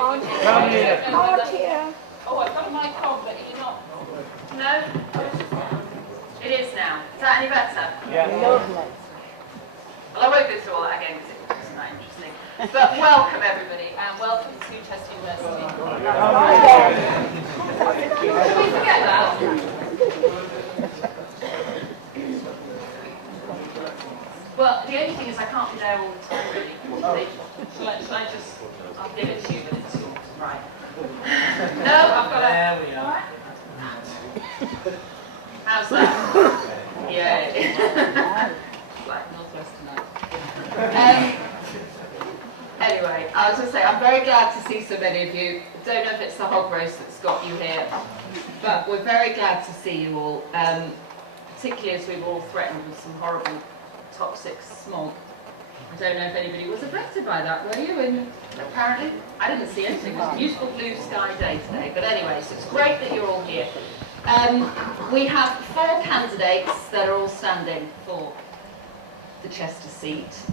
Can't hear. Oh, I've got a mic on, but you're not. No? It is now. Is that any better? Yeah. Lovely. Well, I won't go through all that again because it's not interesting. But welcome, everybody, and welcome to Chester University. Did we forget that? Well, the only thing is I can't be there all the time, really. Shall I just... I'll give it to you, but it's right. No, I've got a... There we are. How's that? Yeah. Like Northwest tonight. Anyway, I was going to say, I'm very glad to see so many of you. Don't know if it's the hog roast that's got you here, but we're very glad to see you all, particularly as we were all threatened with some horrible toxic smog. I don't know if anybody was affected by that, were you? And apparently, I didn't see anything. It was a beautiful blue sky day today. But anyway, so it's great that you're all here. We have 4 candidates that are all standing for the Chester seat.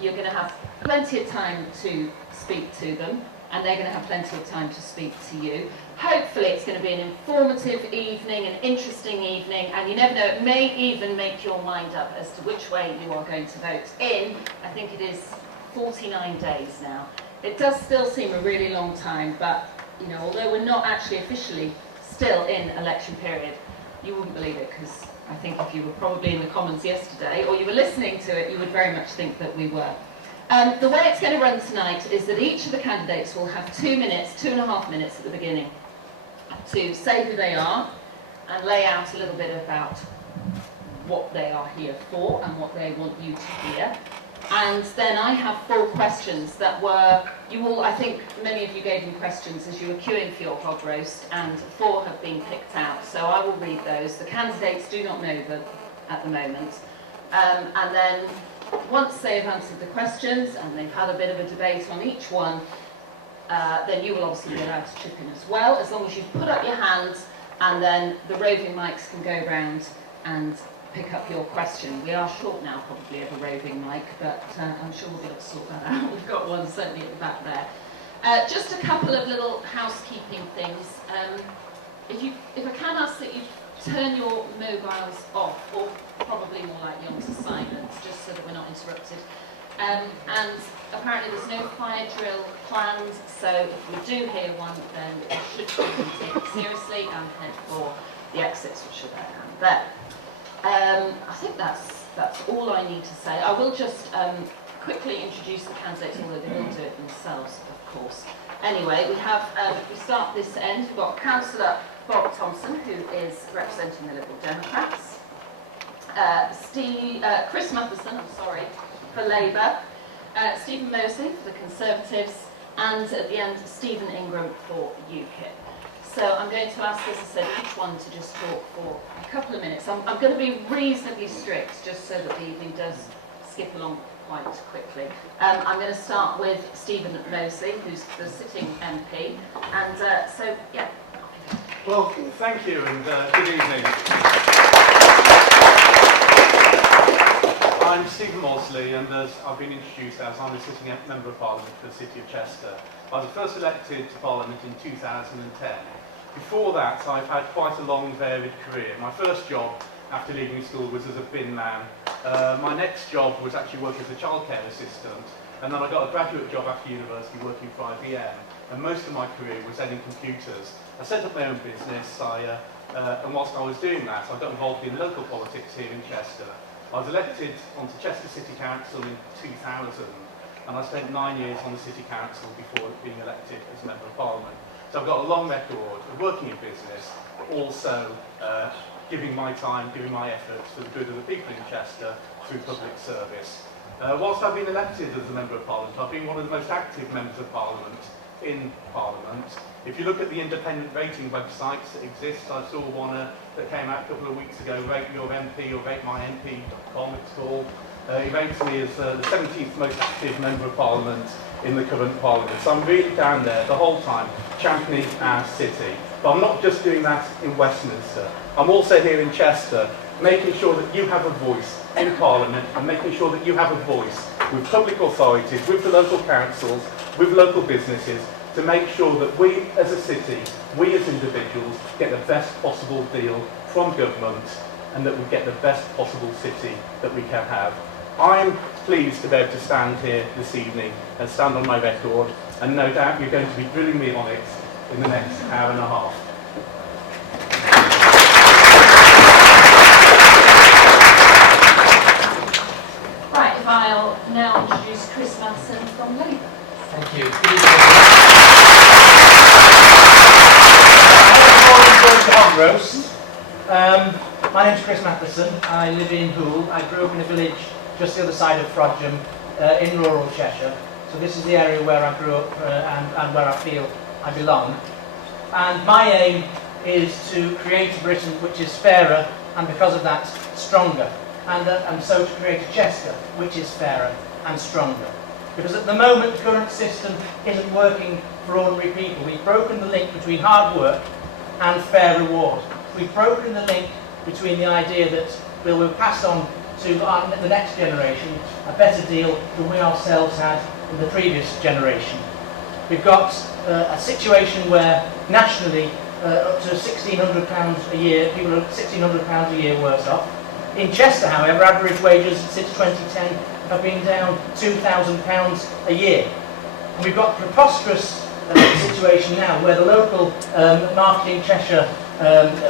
You're going to have plenty of time to speak to them, and they're going to have plenty of time to speak to you. Hopefully it's going to be an informative evening, an interesting evening, and you never know, it may even make your mind up as to which way you are going to vote in. I think it is 49 days now. It does still seem a really long time, but you know, although we're not actually officially still in election period, you wouldn't believe it, because I think if you were probably in the Commons yesterday, or you were listening to it, you would very much think that we were. The way it's going to run tonight is that each of the candidates will have 2 minutes, 2.5 minutes at the beginning to say who they are and lay out a little bit about what they are here for and what they want you to hear. And then I have 4 questions that were, you all, I think many of you gave me questions as you were queuing for your hog roast, and 4 have been picked out, so I will read those. The candidates do not know them at the moment. And then once they've answered the questions and they've had a bit of a debate on each one, then you will obviously be allowed to chip in as well, as long as you put up your hands, and then the roving mics can go round and pick up your question. We are short now probably of a roving mic, but I'm sure we'll be able to sort that out. We've got one certainly at the back there. Just a couple of little housekeeping things. If I can ask that you turn your mobiles off, or probably more likely onto silent, just so that we're not interrupted. And apparently there's no fire drill planned, so if we do hear one, then we should take it seriously and head for the exits, which are there and there. I think that's all I need to say. I will just quickly introduce the candidates, although they will do it themselves, of course. Anyway, we have, if we start this end, we've got Councillor Bob Thompson, who is representing the Liberal Democrats. Chris Matheson, for Labour. Stephen Mosley for the Conservatives. And at the end, Stephen Ingram for UKIP. So I'm going to ask, as I said, each one to just talk for a couple of minutes. I'm going to be reasonably strict, just so that the evening does skip along quite quickly. I'm going to start with Stephen Mosley, who's the sitting MP. And so, yeah. Well, thank you, and good evening. I'm Stephen Mosley, and as I've been introduced as, I'm a sitting Member of Parliament for the City of Chester. I was first elected to Parliament in 2010. Before that, I've had quite a long, varied career. My first job after leaving school was as a bin man. My next job was actually working as a childcare assistant, and then I got a graduate job after university working for IBM, and most of my career was then in computers. I set up my own business, and whilst I was doing that, I got involved in local politics here in Chester. I was elected onto Chester City Council in 2000, and I spent 9 years on the City Council before being elected as a Member of Parliament. So I've got a long record of working in business, but also giving my time, giving my efforts for the good of the people in Chester through public service. Whilst I've been elected as a Member of Parliament, I've been one of the most active Members of Parliament in Parliament. If you look at the independent rating websites that exist, I saw one that came out a couple of weeks ago, Rate Your MP, or RateMyMP.com it's called. He rates me as the 17th most active Member of Parliament in the current Parliament. So I'm really down there the whole time, championing our city. But I'm not just doing that in Westminster. I'm also here in Chester, making sure that you have a voice in Parliament, and making sure that you have a voice with public authorities, with the local councils, with local businesses, to make sure that we as a city, we as individuals, get the best possible deal from government and that we get the best possible city that we can have. I'm pleased to be able to stand here this evening and stand on my record, and no doubt you're going to be drilling me on it in the next hour and a half. Right, if I'll now introduce Chris Matheson from Labour. Thank you. Good evening. Hog roast. My name's Chris Matheson. I live in Hoole. I grew up in a village just the other side of Frodsham, in rural Cheshire. So this is the area where I grew up and where I feel I belong. And my aim is to create a Britain which is fairer and because of that stronger. And so to create a Chester which is fairer and stronger. Because at the moment the current system isn't working for ordinary people. We've broken the link between hard work and fair reward. We've broken the link between the idea that we'll pass on to the next generation a better deal than we ourselves had in the previous generation. We've got a situation where nationally up to £1,600 a year, people are £1,600 a year worse off. In Chester, however, average wages since 2010 have been down £2,000 a year. And we've got a preposterous situation now where the local Marketing Cheshire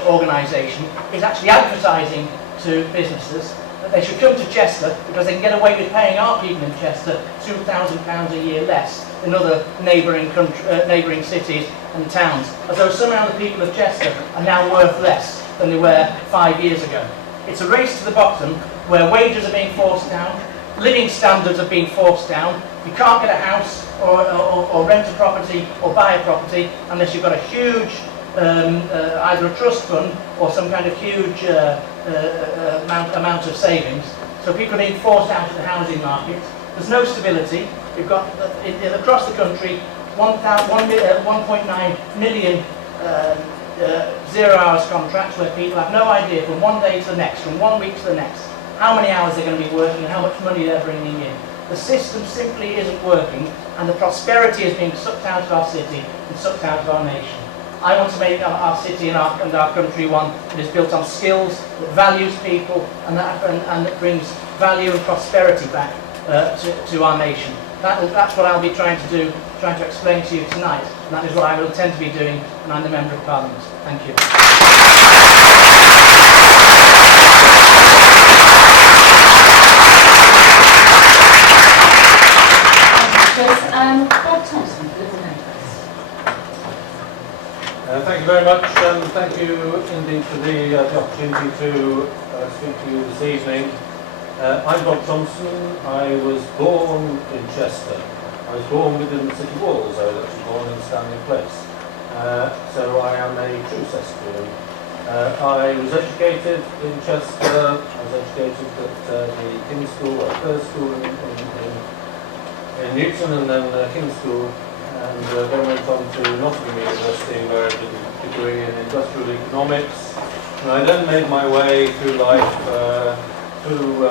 organisation is actually advertising to businesses that they should come to Chester because they can get away with paying our people in Chester £2,000 a year less than other neighbouring cities and towns, as though somehow the people of Chester are now worth less than they were 5 years ago. It's a race to the bottom where wages are being forced down, living standards are being forced down. You can't get a house or rent a property or buy a property unless you've got a huge either a trust fund or some kind of huge amount of savings. So people are being forced out of the housing market. There's no stability. We've got across the country 1.9 million 0 hours contracts where people have no idea from one day to the next, from 1 week to the next, how many hours they're going to be working and how much money they're bringing in. The system simply isn't working, and the prosperity is being sucked out of our city and sucked out of our nation. I want to make our city and our country one that is built on skills, that values people, and that brings value and prosperity back to our nation. That's what I'll be trying to explain to you tonight, and that is what I will intend to be doing when I'm the Member of Parliament. Thank you. Bob Thompson, Liberal Members. Thank you very much, and thank you indeed for the opportunity to speak to you this evening. I'm Bob Thompson. I was born in Chester. I was born within the city walls. I was actually born in Stanley Place. So I am a true Chesterfield. I was educated in Chester. I was educated at the King's School, or first school in Newton, and then King's School, and then went on to Nottingham University where I did a degree in industrial economics. And I then made my way through life through a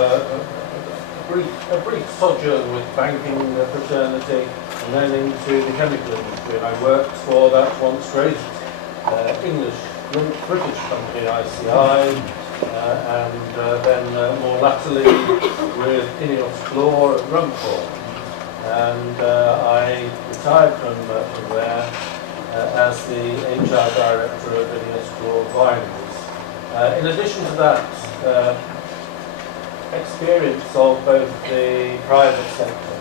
brief sojourn with banking fraternity, and then into the chemical industry. And I worked for that once great British company, ICI, and then more latterly with Cllr at Runcorn. And I retired from there as the HR director of Cllr Vinyls. In addition to that experience of both the private sector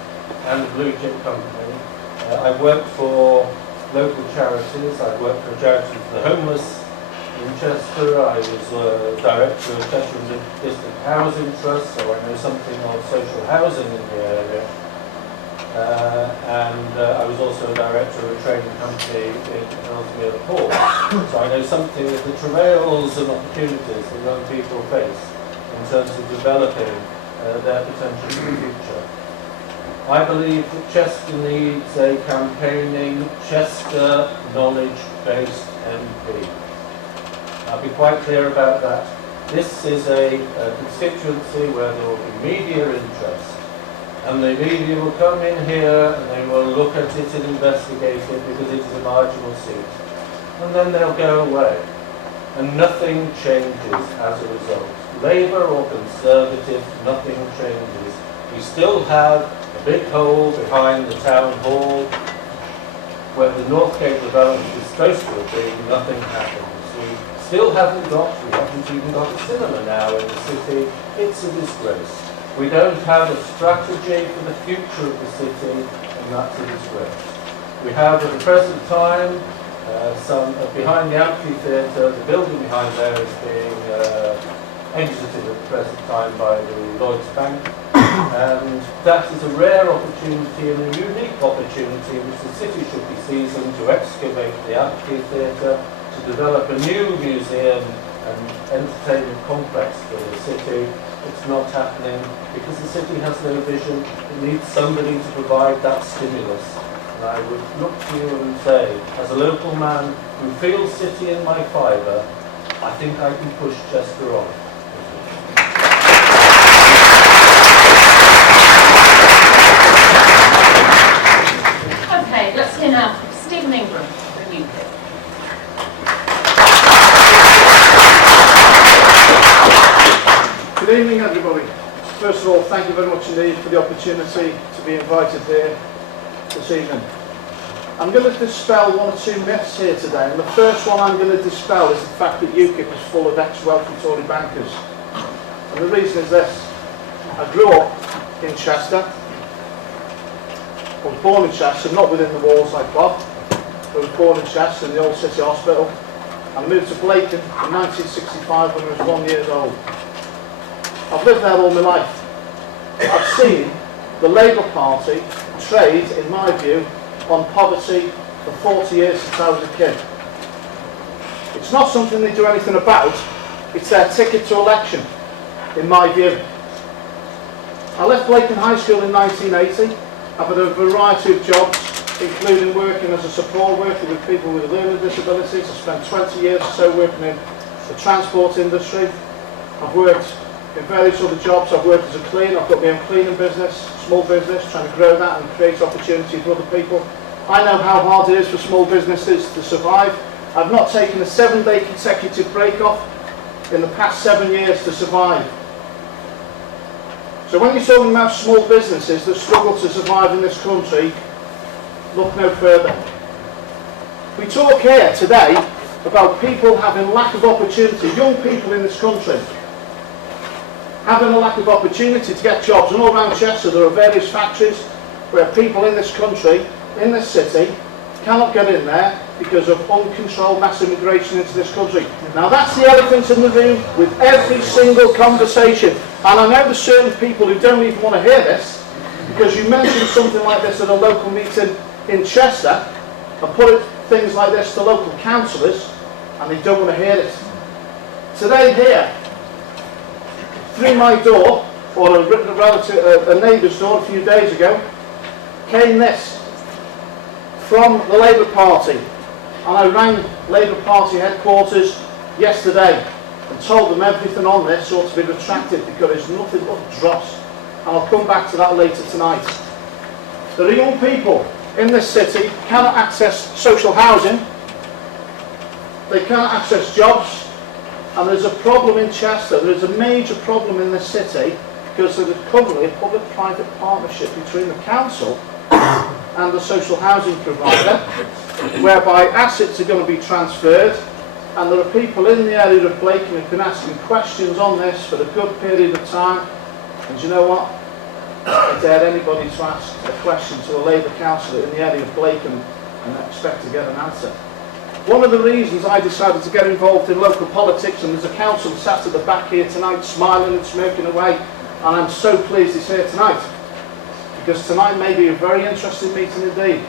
and the blue chip company, I've worked for local charities. I've worked for a charity for the homeless in Chester. I was director of Chester District Housing Trust, so I know something of social housing in the area. And I was also a director of a training company in Ellesmere Port. So I know something of the travails and opportunities that young people face in terms of developing their potential for the future. I believe that Chester needs a campaigning, Chester knowledge-based MP. I'll be quite clear about that. This is a constituency where there will be media interest, And the media will come in here and they will look at it and investigate it because it is a marginal seat. And then they'll go away. And nothing changes as a result. Labour or Conservative, nothing changes. We still have a big hole behind the town hall where the Northgate development is supposed to have been. Nothing happens. We haven't even got a cinema now in the city. It's a disgrace. We don't have a strategy for the future of the city, and that's a disgrace. We have at the present time behind the amphitheatre, the building behind there is being exited at the present time by the Lloyds Bank, and that is a rare opportunity and a unique opportunity which the city should be seizing to excavate the amphitheatre, to develop a new museum and entertainment complex for the city. It's not happening because the city has no vision. It needs somebody to provide that stimulus. And I would look to you and say, as a local man who feels city in my fibre, I think I can push Chester on. Okay, let's hear now from Stephen Ingram from UKIP. Good evening, everybody. First of all, thank you very much indeed for the opportunity to be invited here this evening. I'm going to dispel one or two myths here today, and the first one I'm going to dispel is the fact that UKIP is full of ex-wealthy Tory bankers. And the reason is this. I grew up in Chester. I was born in Chester, not within the walls like Bob. I was born in Chester in the old City Hospital. I moved to Blacon in 1965 when I was 1 year old. I've lived there all my life. I've seen the Labour Party trade, in my view, on poverty for 40 years since I was a kid. It's not something they do anything about, it's their ticket to election, in my view. I left Blacon High School in 1980. I've had a variety of jobs, including working as a support worker with people with learning disabilities. I spent 20 years or so working in the transport industry. I've worked in various other jobs. I've worked as a cleaner. I've got my own cleaning business, small business, trying to grow that and create opportunities for other people. I know how hard it is for small businesses to survive. I've not taken a 7-day consecutive break off in the past 7 years to survive. So when you're talking about small businesses that struggle to survive in this country, look no further. We talk here today about people having lack of opportunity, young people in this country having a lack of opportunity to get jobs. And all around Chester there are various factories where people in this country, in this city, cannot get in there because of uncontrolled mass immigration into this country. Now that's the elephant in the room with every single conversation. And I know there's certain people who don't even want to hear this, because you mentioned something like this at a local meeting in Chester, and put things like this to local councillors, and they don't want to hear it. Today here, through my door, or a neighbour's door a few days ago, came this from the Labour Party. And I rang Labour Party headquarters yesterday and told them everything on this ought to be retracted because it's nothing but dross. And I'll come back to that later tonight. There are young people in this city cannot access social housing, they cannot access jobs, and there's a problem in Chester. There's a major problem in this city because there is currently a public-private partnership between the council and the social housing provider, whereby assets are going to be transferred, and there are people in the area of Blacon who've been asking questions on this for a good period of time. And do you know what? I dare anybody to ask a question to a Labour councillor in the area of Blacon and expect to get an answer. One of the reasons I decided to get involved in local politics, and there's a councillor sat at the back here tonight smiling and smirking away, and I'm so pleased he's here tonight, because tonight may be a very interesting meeting indeed.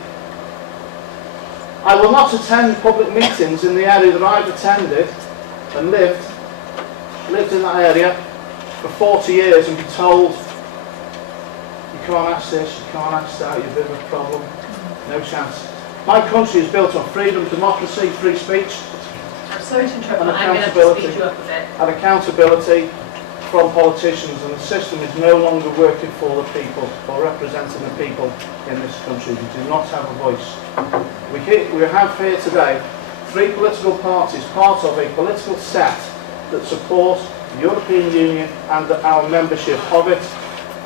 I will not attend public meetings in the area that I've attended and lived in that area for 40 years and be told, you can't ask this, you can't ask that, you're a bit of a problem. No chance. My country is built on freedom, democracy, free speech. I'm sorry to interrupt, and but I'm going to have to speed you up a bit. And accountability from politicians, and the system is no longer working for the people or representing the people in this country. We do not have a voice. We have here today 3 political parties, part of a political set that support the European Union and our membership of it,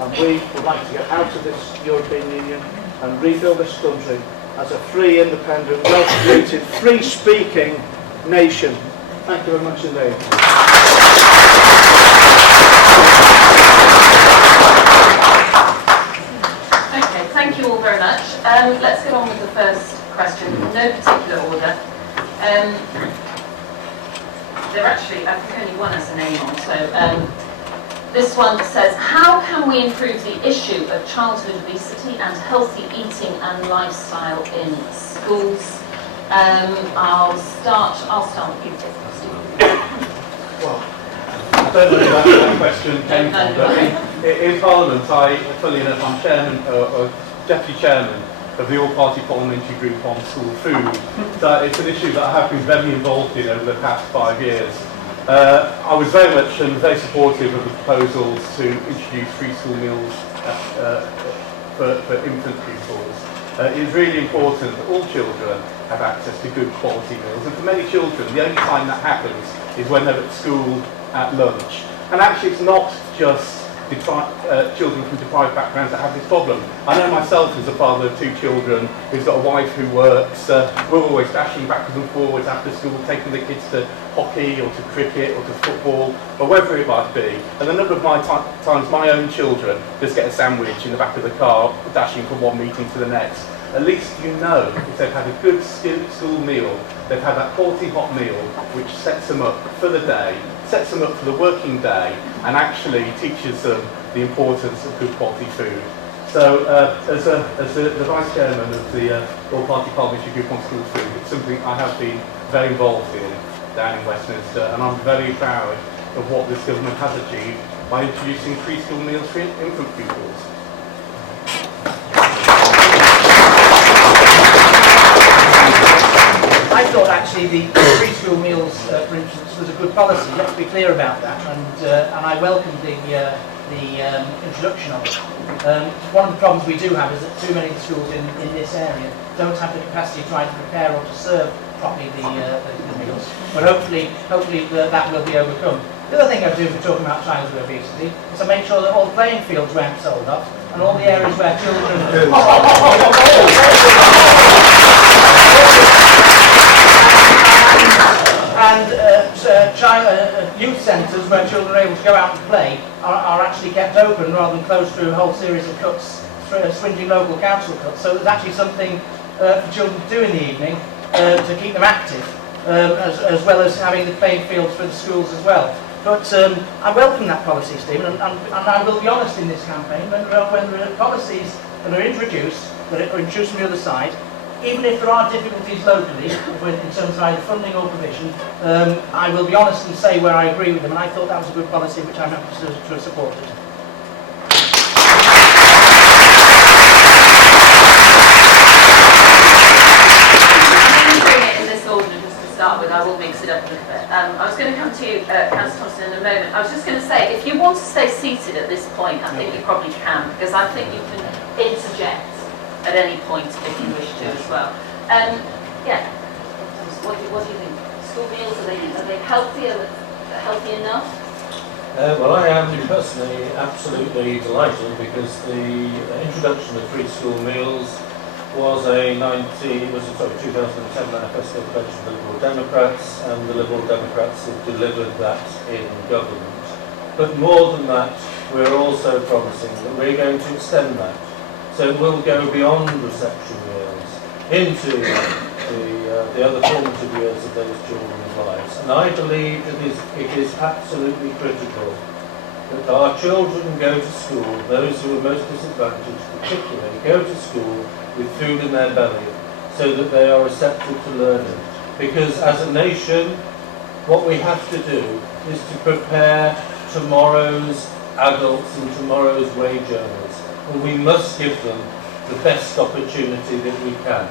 and we would like to get out of this European Union and rebuild this country as a free, independent, well-created, free-speaking nation. Thank you very much indeed. Okay, thank you all very much. Let's get on with the first question, in no particular order. There actually, I think only one has a name on, so this one says, how can we improve the issue of childhood obesity and healthy eating and lifestyle in schools? I'll start with you, Stephen. Well, I don't know where that question came from, but in Parliament, fully enough, I'm chairman, or deputy chairman of the all-party parliamentary group on school food. So it's an issue that I have been very involved in over the past 5 years. I was very much and very supportive of the proposals to introduce free school meals for infant pupils. It is really important that all children have access to good quality meals, and for many children the only time that happens is when they're at school at lunch. And actually it's not just children from deprived backgrounds that have this problem. I know myself as a father of 2 children who's got a wife who works. We're always dashing backwards and forwards after school, taking the kids to hockey or to cricket or to football or wherever it might be. And the number of times my own children just get a sandwich in the back of the car, dashing from one meeting to the next. At least you know if they've had a good school meal, they've had that quality hot meal which sets them up for the day, sets them up for the working day, and actually teaches them the importance of good quality food. So as the Vice Chairman of the All-Party Parliamentary Group on School Food, it's something I have been very involved in down in Westminster, and I'm very proud of what this government has achieved by introducing free school meals for infant pupils. I thought actually the free school meals, for instance, was a good policy. Let's be clear about that, and I welcome the introduction of it. One of the problems we do have is that too many of the schools in this area don't have the capacity to either prepare or to serve properly the meals. But hopefully that will be overcome. The other thing I do for talking about childhood obesity is to make sure that all the playing fields weren't sold off and all the areas where children and youth centres where children are able to go out and play are actually kept open rather than closed through a whole series of cuts, swinging local council cuts. So there's actually something for children to do in the evening to keep them active, as well as having the playing fields for the schools as well. But I welcome that policy, Stephen, and I will be honest in this campaign, when there are policies that are introduced from the other side, even if there are difficulties locally in terms of either funding or provision, I will be honest and say where I agree with them, and I thought that was a good policy which I'm happy to have supported. With, I will mix it up a little bit. I was going to come to you, Councillor Thompson, in a moment. I was just going to say, if you want to stay seated at this point, I think you probably can, because I think you can interject at any point if you wish to as well. Yeah. What do you think? School meals, are they healthy? Are they healthy enough? Well, I am personally absolutely delighted because the introduction of free school meals was a 2010 manifesto pledge of the Liberal Democrats, and the Liberal Democrats have delivered that in government. But more than that, we're also promising that we're going to extend that. So we'll go beyond reception years into the other formative years of those children's lives. And I believe that it is absolutely critical that our children go to school, those who are most disadvantaged particularly, go to school with food in their belly, so that they are receptive to learning. Because as a nation, what we have to do is to prepare tomorrow's adults and tomorrow's wage earners. And we must give them the best opportunity that we can.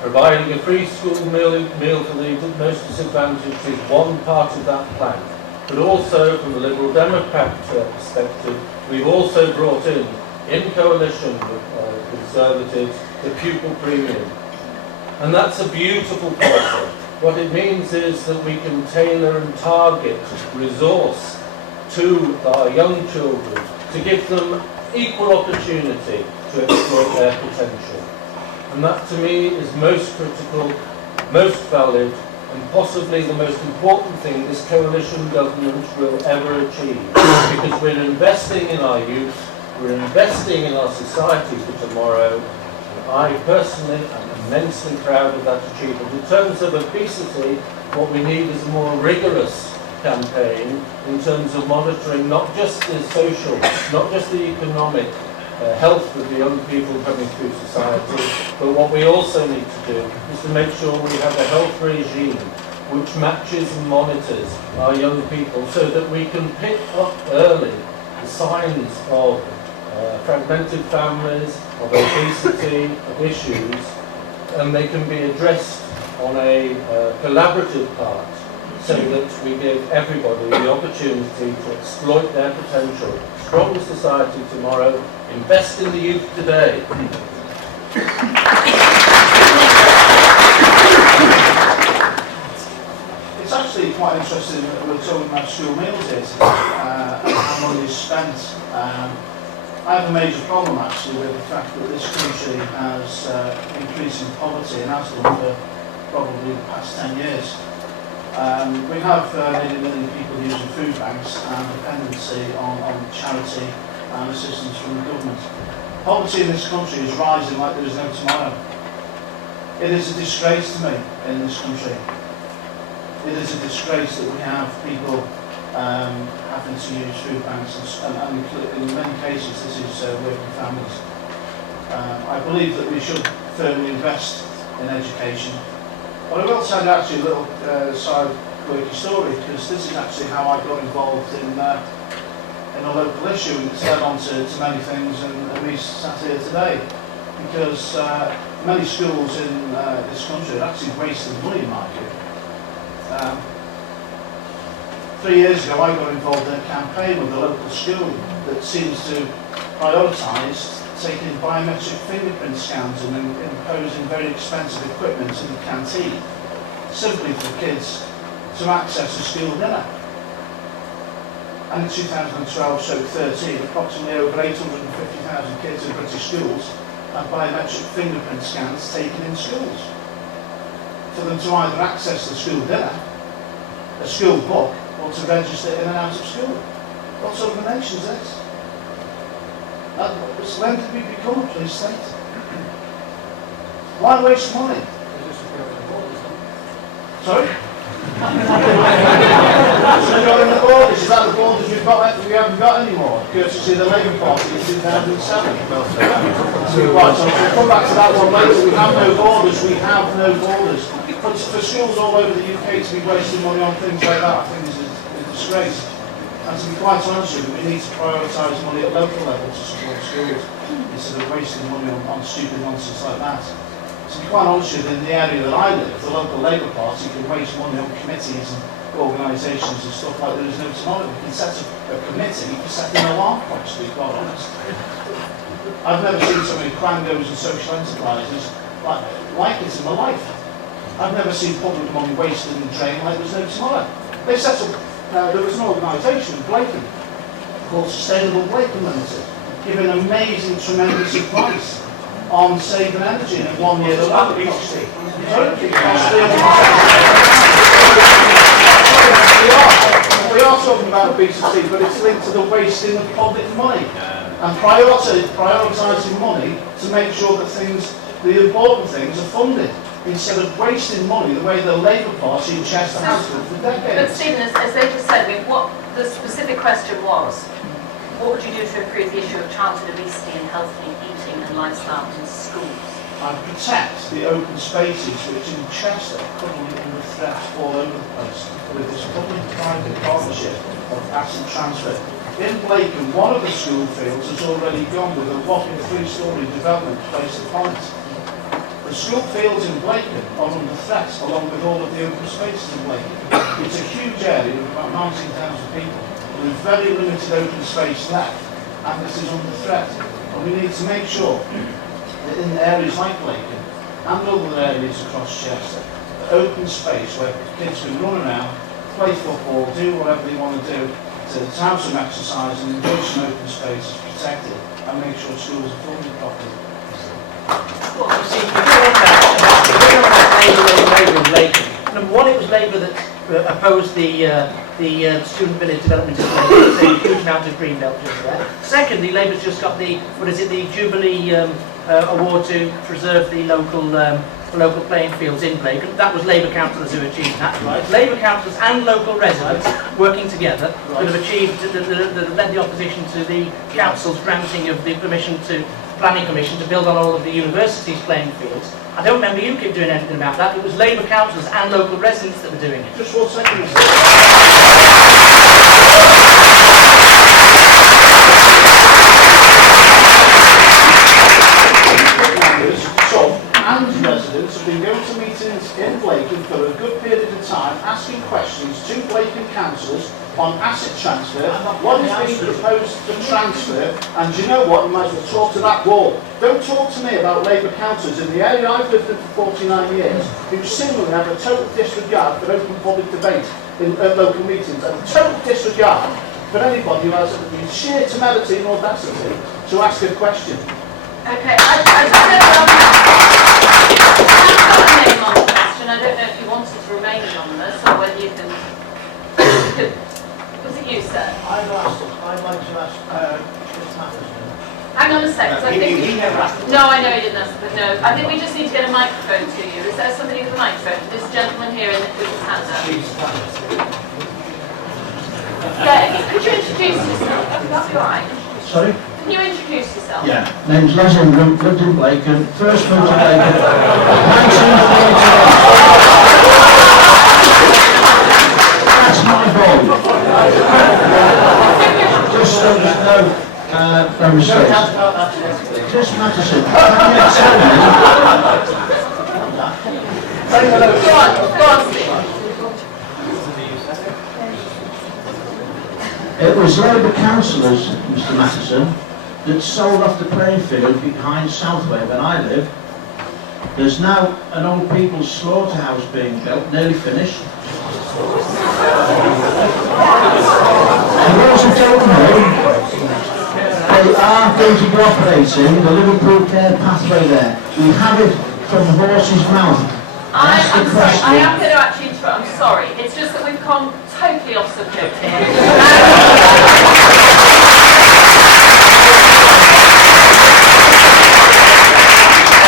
Providing a free school meal for the most disadvantaged is one part of that plan. but also from the Liberal Democrat perspective, we've also brought in coalition with Conservatives, the pupil premium. And that's a beautiful policy. What it means is that we can tailor and target resource to our young children to give them equal opportunity to exploit their potential. And that to me is most critical, most valid, and possibly the most important thing this coalition government will ever achieve. Because we're investing in our youth, we're investing in our society for tomorrow, and I personally am immensely proud of that achievement. In terms of obesity, what we need is a more rigorous campaign in terms of monitoring not just the social, not just the economic health of the young people coming through society, but what we also need to do is to make sure we have a health regime which matches and monitors our young people so that we can pick up early the signs of fragmented families, of obesity, of issues, and they can be addressed on a collaborative part so that we give everybody the opportunity to exploit their potential. Stronger society tomorrow, invest in the youth today. It's actually quite interesting that we're talking about school meals here today, and how money is spent. I have a major problem actually with the fact that this country has increasing poverty and has done for probably the past 10 years. We have nearly 1 million people using food banks and dependency on charity and assistance from the government. Poverty in this country is rising like there is no tomorrow. It is a disgrace to me in this country. It is a disgrace that we have people having to use food banks, and in many cases this is working families. I believe that we should firmly invest in education. But I will tell you actually a little side quirky story, because this is actually how I got involved in a local issue, and it's led on to many things, and we sat here today. Because many schools in this country are actually wasting money in my view. 3 years ago I got involved in a campaign with a local school that seems to prioritise taking biometric fingerprint scans and imposing very expensive equipment in the canteen, simply for kids to access a school dinner. And in 2012-13, approximately over 850,000 kids in British schools had biometric fingerprint scans taken in schools, for them to either access the school dinner, a school book, or to register in and out of school. What sort of a nation is this? When did we become a police state? Why waste money? Sorry? Securing the borders. Is that the borders we haven't got anymore? Courtesy of the Labour Party in 2007. So we'll come back to that one later. We have no borders. We have no borders. For schools all over the UK to be wasting money on things like that, I think is a disgrace. And to be quite honest with you, we need to prioritise money at local level to support schools instead of wasting money on stupid nonsense like that. To be quite honest with you, in the area that I live, the local Labour Party can waste money on committees and organisations and stuff like there is no tomorrow. We can set up a committee for setting alarm clocks, to be quite honest. I've never seen so many quangos and social enterprises like it in my life. I've never seen public money wasted in the drain like there's no tomorrow. They set up, there was an organisation, Blacon, called Sustainable Blacon Limited, giving amazing, tremendous advice on saving energy in 1 year alone. We are talking about obesity, but it's linked to the wasting of public money and prioritising money to make sure that the important things are funded, instead of wasting money the way the Labour Party in Chester has done for decades. But Stephen, as they just said, what the specific question was, what would you do to improve the issue of childhood obesity and healthy eating and lifestyle in schools? And protect the open spaces which in Chester are currently under threat all over the place with this public-private partnership of asset transfer. In Blacon, one of the school fields has already gone with a whopping 3-storey development placed upon it. The school fields in Blacon are under threat along with all of the open spaces in Blacon. It's a huge area with about 19,000 people with very limited open space left, and this is under threat. And we need to make sure that in areas like Blacon and other areas across Chester, the open space where kids can run around, play football, do whatever they want to do, to have some exercise and enjoy some open space is protected, and make sure schools are funded properly. Well, you see, we're on about Labour in Blacon. Number one, it was Labour that opposed the student village development in Blacon. There's a huge amount of green belt just there. Secondly, Labour's just got the, the Jubilee award to preserve the local playing fields in Blacon. That was Labour councillors who achieved that. Right. Labour councillors and local residents working together that have achieved, that led the opposition to the council's granting of the permission to Planning Commission to build on all of the university's playing fields. I don't remember UKIP doing anything about that. It was Labour councillors and local residents that were doing it. Just 1 second. Some and residents have been going to meetings in Blacon for a good period of time, asking questions to Blacon councillors on asset transfer, what is being proposed for transfer, and you know what, you might as well talk to that wall. Don't talk to me about Labour councillors in the area I've lived in for 49 years, who similarly have a total disregard for open public debate at local meetings, and a total disregard for anybody who has the sheer temerity and audacity to ask a question. Okay, I don't know. I've got a name on the question. I don't know if you wanted to remain anonymous or whether you can. Was it you, sir? I'd like to ask Matheson. Hang on a second. So I think no, I know you didn't ask, but no. I think we just need to get a microphone to you. Is there somebody with a microphone? This gentleman here with his hand up. Yeah, could you introduce yourself? That'd be all right. Sorry? Can you introduce yourself? Yeah. Name's Les Ingram, lived in Blacon, first moved to Blacon, 1948. That's my boy. Just so there's no mistakes. Chris Matheson, can you tell me? Go on, Steve. It was Labour councillors, Mr Matheson, that sold off the playing field behind Southway when I live. There's now an old people's slaughterhouse being built, nearly finished. And those who don't know, they are going to be operating the Liverpool Care pathway there. We have it from the horse's mouth. I'm sorry, I am going to actually interrupt. I'm sorry. It's just that we've gone totally off subject here.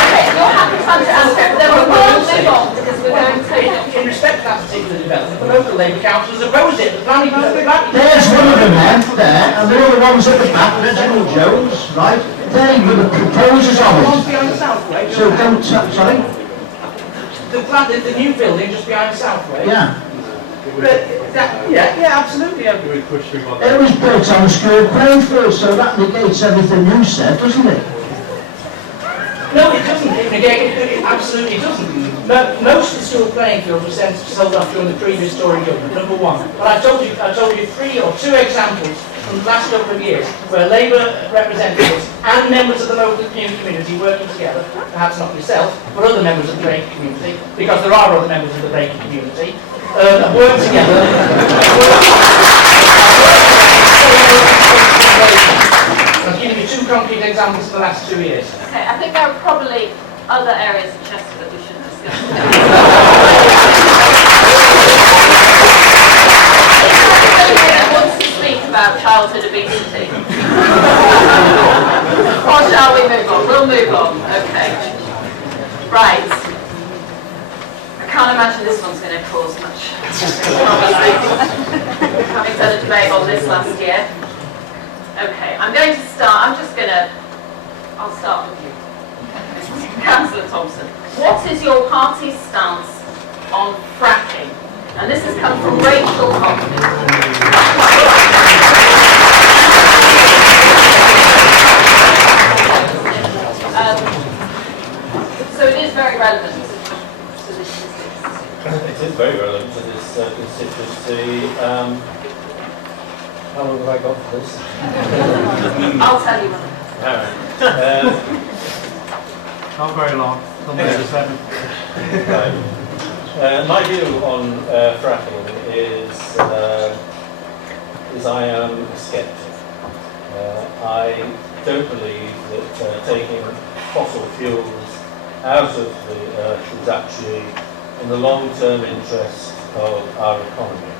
Okay, you're happy to answer, but then we will move on because we're going to... In respect to that particular development, the local Labour councillors opposed it. The planning There's one of them there, and the other ones at the back, Reginald Jones, right? They were the proposers of it. behind Southway. So don't, sorry? The new building just behind Southway. Yeah. Yeah, absolutely. It was built on a school playing field, so that negates everything you said, doesn't it? No, it doesn't. It absolutely doesn't. Most of the school playing fields were sold off during the previous Tory government. Number one. But I told you 3 or 2 examples from the last couple of years where Labour representatives and members of the local community working together, perhaps not yourself, but other members of the Blacon community, because there are other members of the Blacon community, have worked together. I've given you 2 concrete examples in the last 2 years. Okay, I think there are probably other areas of Chester that we should discuss. Anybody wants to speak about childhood obesity? Or shall we move on? We'll move on. Okay. Right. I can't imagine this one's going to cause much controversy. Having done a debate on this last year. Okay, I'm going to start. I'll start with you. Councillor Thompson, what is your party's stance on fracking? And this has come from Rachel Hopkins. So it is very It is very relevant to this constituency. How long have I got for this? I'll tell you when. Not very long. Right. My view on fracking is I am a sceptic. I don't believe that taking fossil fuels out of the earth is actually in the long-term interest of our economy.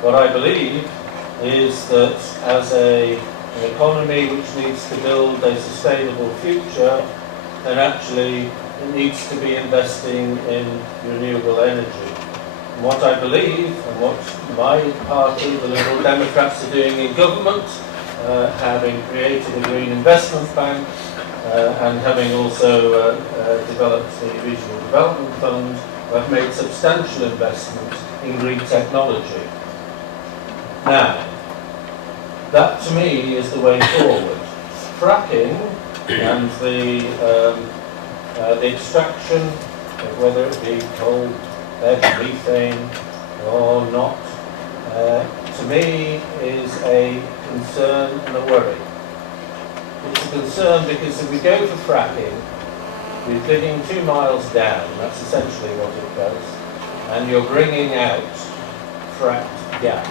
What I believe is that as an economy which needs to build a sustainable future, then actually it needs to be investing in renewable energy. And what I believe, and what my party, the Liberal Democrats, are doing in government, having created a Green Investment Bank, and having also developed the Regional Development Fund, have made substantial investment in green technology. Now, that to me is the way forward. Fracking and the extraction of whether it be coal, methane or not, to me is a concern and a worry. It's a concern because if we go for fracking, we're digging 2 miles down, that's essentially what it does, and you're bringing out fracked gas.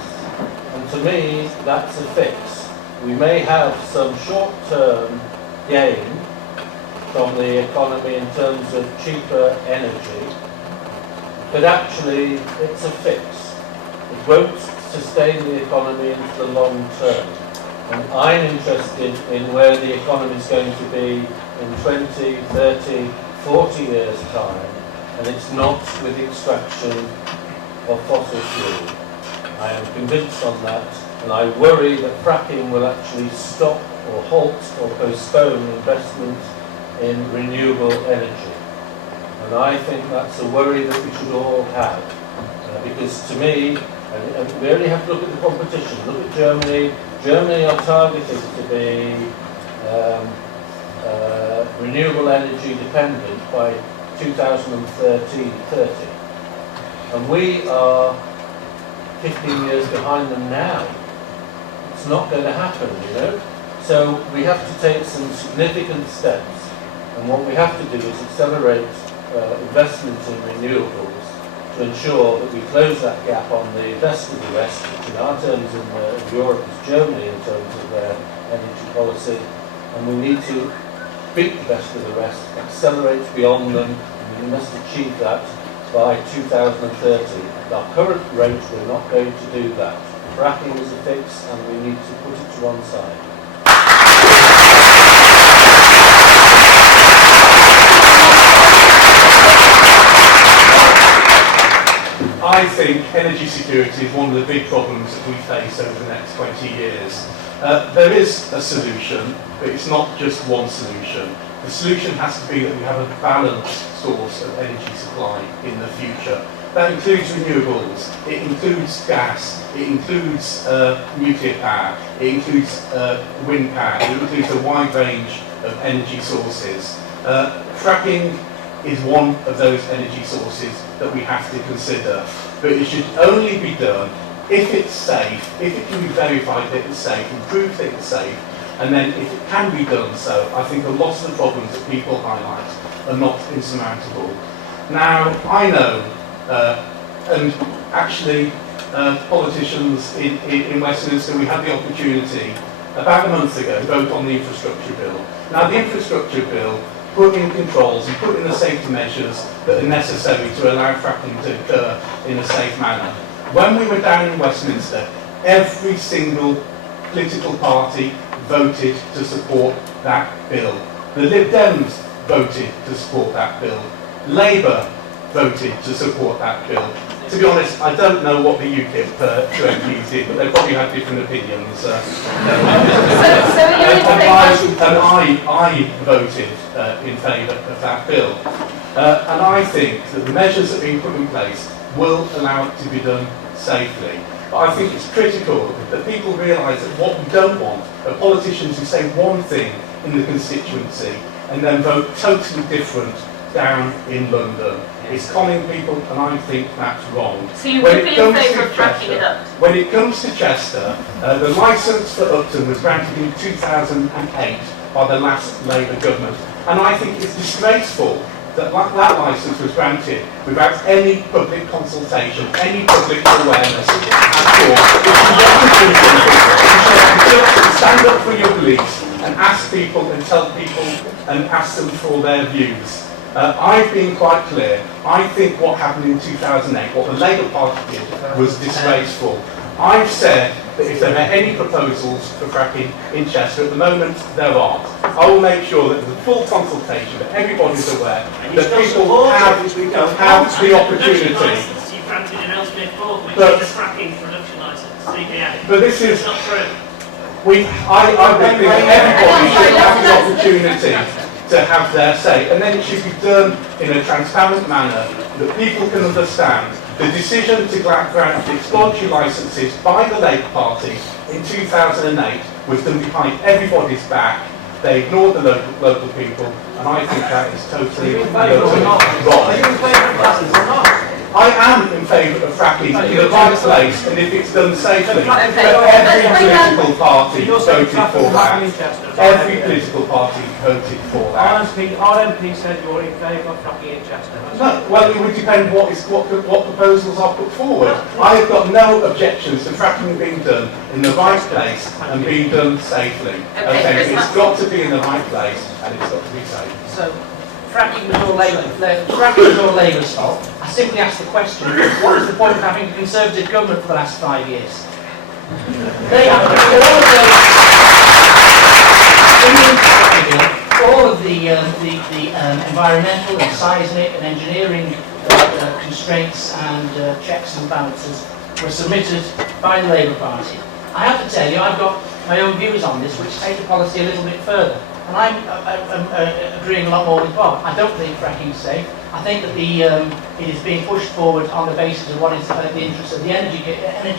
And to me, that's a fix. We may have some short-term gain from the economy in terms of cheaper energy, but actually it's a fix. It won't sustain the economy into the long term. And I'm interested in where the economy is going to be in 20, 30, 40 years' time, and it's not with the extraction of fossil fuel. I am convinced on that, and I worry that fracking will actually stop or halt or postpone investment in renewable energy. And I think that's a worry that we should all have, because to me, and we only have to look at the competition. Look at Germany. Germany are targeted to be renewable energy dependent by 2030. And we are 15 years behind them now. It's not going to happen, you know. So we have to take some significant steps. And what we have to do is accelerate investment in renewables to ensure that we close that gap on the best of the West, which in our terms in Europe is Germany in terms of their energy policy, and we need to beat the best of the rest, accelerate beyond them, and we must achieve that by 2030. At our current rate, we're not going to do that. Fracking is a fix, and we need to put it to one side. I think energy security is one of the big problems that we face over the next 20 years. There is a solution, but it's not just one solution. The solution has to be that we have a balanced source of energy supply in the future. That includes renewables, it includes gas, it includes nuclear power, it includes wind power, it includes a wide range of energy sources. Fracking is one of those energy sources that we have to consider. But it should only be done if it's safe, if it can be verified that it's safe, and proved that it's safe, and then if it can be done so, I think a lot of the problems that people highlight are not insurmountable. Now, I know, and actually politicians in Westminster, we had the opportunity about a month ago to vote on the infrastructure bill. Now, the infrastructure bill put in controls and put in the safety measures that are necessary to allow fracking to occur in a safe manner. When we were down in Westminster, every single political party voted to support that bill. The Lib Dems voted to support that bill. Labour voted to support that bill. To be honest, I don't know what the UKIP two MPs did, but they probably had different opinions. So are you in favour? And I voted in favour of that bill. And I think that the measures that are being put in place will allow it to be done safely. But I think it's critical that people realise that what we don't want are politicians who say one thing in the constituency and then vote totally different down in London. It's conning people, and I think that's wrong. So you When would it be in comes favour to of fracking it Chester- up? When it comes to Chester, the licence for Upton was granted in 2008 by the last Labour government, and I think it's disgraceful that that licence was granted without any public consultation, any public awareness at all. If you want to do something, you should have the guts to stand up for your beliefs and ask people and tell people and ask them for their views. I've been quite clear. I think what happened in 2008, what the Labour Party did, was disgraceful. I've said that if there are any proposals for fracking in Chester, at the moment there aren't. I will make sure that there's a full consultation, that everybody's aware, that people have the opportunity. You granted an Ellesmere Port, which But- is a fracking production licence, CPA. But this is, It's not true. I think everybody should have the opportunity to have their say, and then it should be done in a transparent manner that people can understand. The decision to grant exploratory licences by the Labour Party in 2008 was done behind everybody's back. They ignored the local people, and I think that is totally wrong. I am in favour of fracking in the right place, and if it's done safely. But every political party voted for that. Every political party voted for that. Our MP said you're in favour of fracking in Chester. No, well, it would depend what proposals are put forward. I have got no objections to fracking being done in the right place and being done safely. Okay, it's got to be in the right place and it's got to be safe. So, fracking was all Labour's fault. I simply asked the question, what is the point of having a Conservative government for the last 5 years? They have all of the environmental and seismic and engineering constraints and checks and balances were submitted by the Labour Party. I have to tell you, I've got my own views on this, which take the policy a little bit further. And I'm agreeing a lot more with Bob. I don't think fracking is safe. I think that it is being pushed forward on the basis of what is the interest of the energy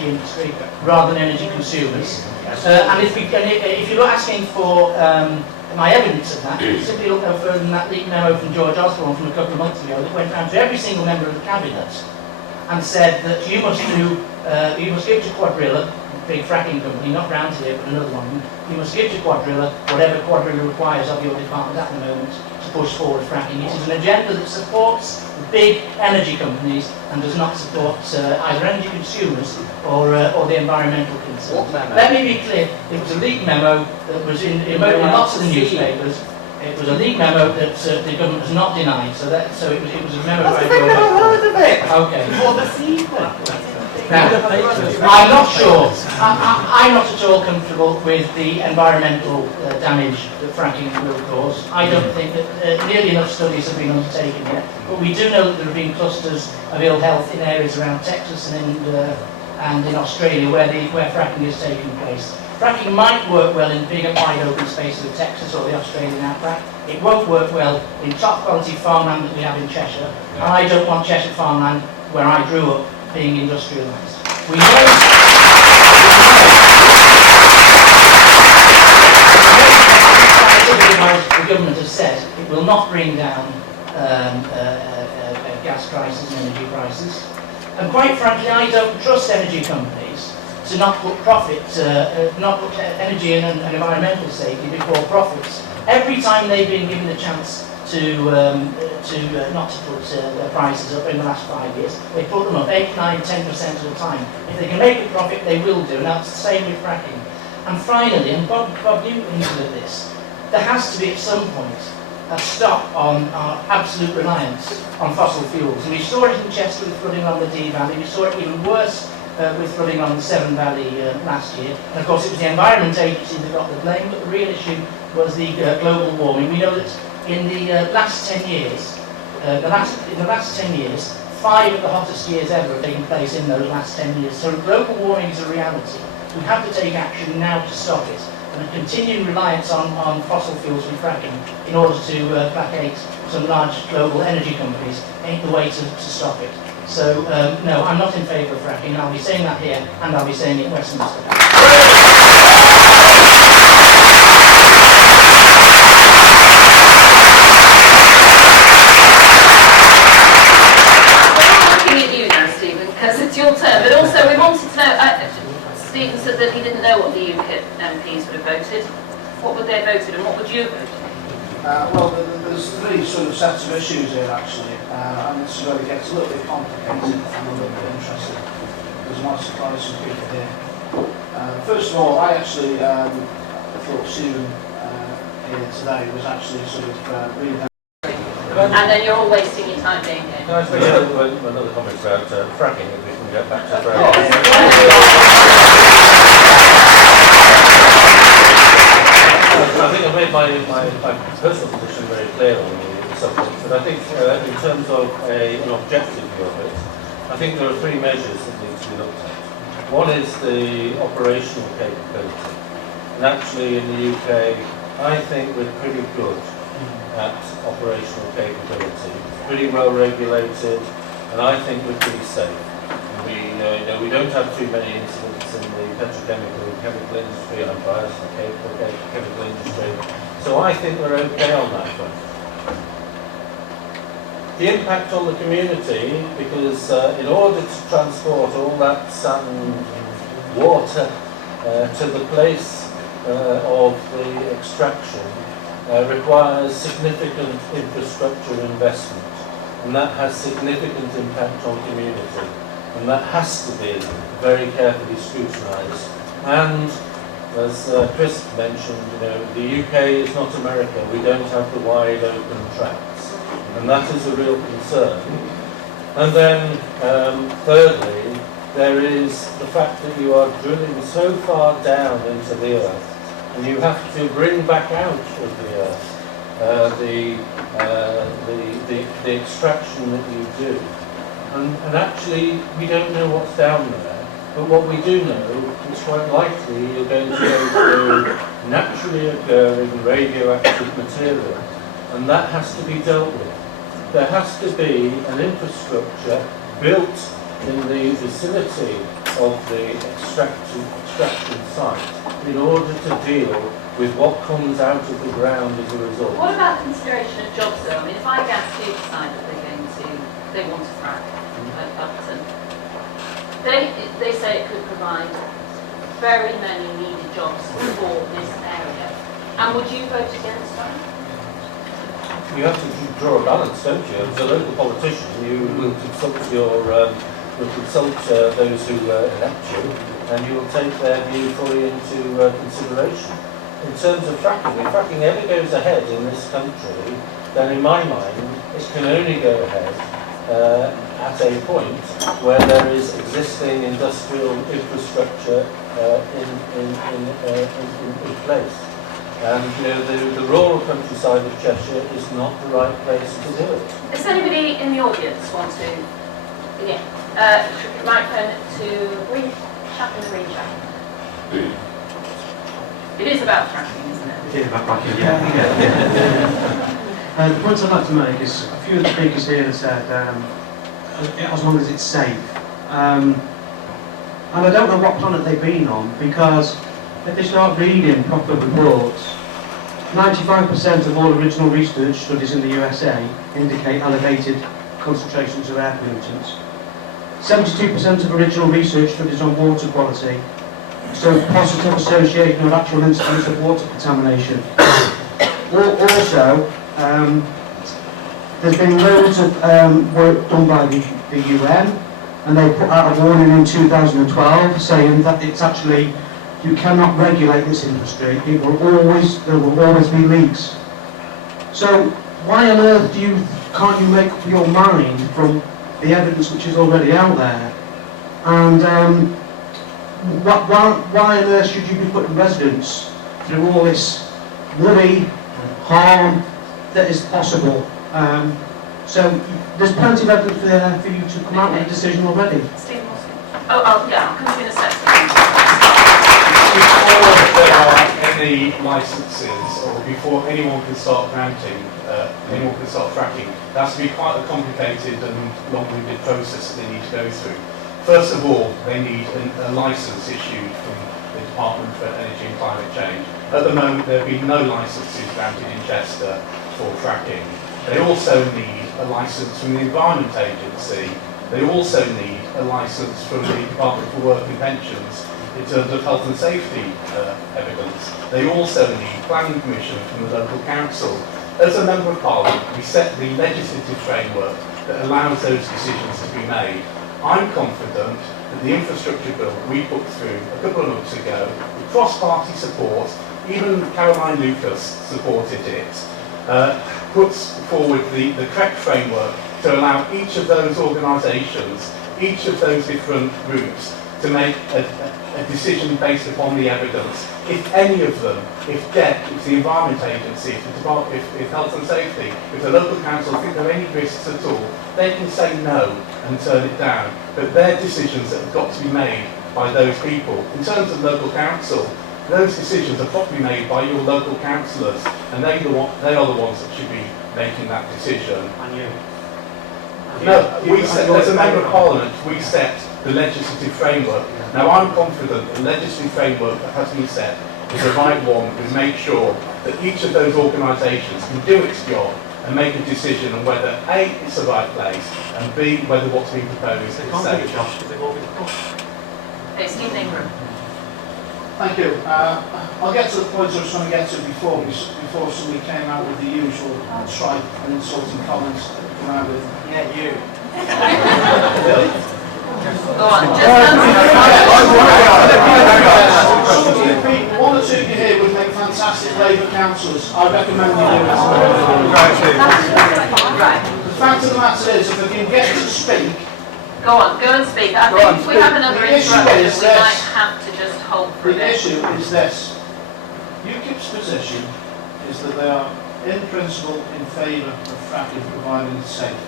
industry rather than energy consumers. And if you're asking for my evidence of that, simply look no further than that leaked memo from George Osborne from a couple of months ago that went round to every single member of the cabinet and said that you must give to Cllr, big fracking company, not round here but another one, you must give to Cllr whatever Cllr requires of your department at the moment to push forward fracking. It is an agenda that supports big energy companies and does not support either energy consumers or the environmental concerns. Let me be clear, it was a leaked memo that was in lots of the newspapers. It was a leaked memo that the government has not denied, so it was a memo by Okay. Now, I'm not sure. I'm not at all comfortable with the environmental damage that fracking will cause. I don't think that nearly enough studies have been undertaken yet. But we do know that there have been clusters of ill health in areas around Texas and in Australia where fracking is taking place. Fracking might work well in big and wide open spaces of Texas or the Australian outback. It won't work well in top quality farmland that we have in Cheshire. And I don't want Cheshire farmland, where I grew up, being industrialised. We know the government has said it will not bring down gas prices and energy prices. And quite frankly, I don't trust energy companies to not put energy and environmental safety before profits. Every time they've been given the chance to not to put their prices up in the last 5 years, they put them up 8, 9, 10% of the time. If they can make a profit, they will do, and that's the same with fracking. And finally, and Bob, you hinted at this, there has to be at some point a stop on our absolute reliance on fossil fuels. And we saw it in Chester with flooding on the Dee Valley. We saw it even worse with flooding on the Severn Valley last year. And of course, it was the Environment Agency that got the blame, but the real issue was the global warming. We know that in the last 10 years, in the last 10 years, 5 of the hottest years ever have taken place in those last 10 years. So global warming is a reality. We have to take action now to stop it. And a continuing reliance on fossil fuels and fracking in order to placate some large global energy companies ain't the way to stop it. So, no, I'm not in favour of fracking, and I'll be saying that here, and I'll be saying it in Westminster. your turn, but also we wanted to know, Stephen said that he didn't know what the UKIP MPs would have voted. What would they have voted and what would you have voted? Well, there's three sort of sets of issues here actually, and this is where it gets a little bit complicated and a little bit interesting, because I might surprise some people here. First of all, I actually thought Stephen here today was actually sort of really... And then you're all wasting your time being here. Can I say another comment about fracking, if we can get back to fracking? I think I've made my personal position very clear on the subject, but I think in terms of an objective view of it, I think there are three measures that need to be looked at. One is the operational capability, and actually in the UK, I think we're pretty good at operational capability. It's pretty well regulated, and I think we're pretty safe. We don't have too many incidents in the petrochemical and chemical industry. I'm biased in the chemical industry, so I think we're okay on that front. The impact on the community, because in order to transport all that sand, water to the place of the extraction, requires significant infrastructure investment, and that has significant impact on community, and that has to be very carefully scrutinised. And as Chris mentioned, the UK is not America. We don't have the wide open tracts, and that is a real concern. And then thirdly, there is the fact that you are drilling so far down into the earth, and you have to bring back out of the earth the extraction that you do. And actually, we don't know what's down there, but what we do know is quite likely you're going to go through naturally occurring radioactive material, and that has to be dealt with. There has to be an infrastructure built in the vicinity of the extraction site in order to deal with what comes out of the ground as a result. What about consideration of jobs though? I mean, if I gas do decide that they want to frack at Thompson, they say it could provide very many needed jobs for this area. And would you vote against that? You have to draw a balance, don't you? As a local politician, you will consult those who elect you, and you will take their view fully into consideration. In terms of fracking, if fracking ever goes ahead in this country, then in my mind, it can only go ahead at a point where there is existing industrial infrastructure in place. And the rural countryside of Cheshire is not the right place to do it. Does anybody in the audience want to? Yeah. Microphone to green chap in the green jacket. It is about fracking, isn't it? It is about fracking, yeah. The point I'd like to make is a few of the speakers here have said as long as it's safe. And I don't know what planet they've been on, because if they start reading proper reports, 95% of all original research studies in the USA indicate elevated concentrations of air pollutants. 72% of original research studies on water quality, so positive association of actual incidents of water contamination. Also, there's been loads of work done by the UN, and they put out a warning in 2012 saying that it's actually, you cannot regulate this industry. There will always be leaks. So why on earth can't you make up your mind from the evidence which is already out there? And why on earth should you be putting residents through all this worry, harm that is possible? So there's plenty of evidence there for you to come out with a decision already. Stephen Mosley. Yeah, I'll come to you in a second. Before there are any licences, or before anyone can start granting, anyone can start fracking, there has to be quite a complicated and long-winded process that they need to go through. First of all, they need a licence issued from the Department for Energy and Climate Change. At the moment, there have been no licences granted in Chester for fracking. They also need a licence from the Environment Agency They also need a licence from the Department for Work and Pensions in terms of health and safety evidence. They also need planning permission from the local council. As a Member of Parliament, we set the legislative framework that allows those decisions to be made. I'm confident that the infrastructure bill we put through a couple of months ago, with cross-party support, even Caroline Lucas supported it, puts forward the correct framework to allow each of those organisations, each of those different groups, to make a decision based upon the evidence. If any of them, if DEC, if the Environment Agency, if Health and Safety, if the local council think there are any risks at all, they can say no and turn it down. But they're decisions that have got to be made by those people. In terms of local council, those decisions are properly made by your local councillors, and they are the ones that should be making that decision. And you. No, as a Member of Parliament, we set the legislative framework. Now, I'm confident the legislative framework that has been set is the right one to make sure that each of those organisations can do its job and make a decision on whether A, it's the right place, and B, whether what's being proposed is safe. Okay, Stephen Ingram. Thank you. I'll get to the point I was trying to get to before somebody came out with the usual tripe and insulting comments that come out with, yeah, you. Really? Go on, just one or two of you here would make fantastic Labour councillors. I recommend you do it. Right. The fact of the matter is, if I can get to speak, Go and speak. I think if we have another interruption, we might have to just hold for a the bit. issue is this. UKIP's position is that they are, in principle, in favour of fracking providing it's safe.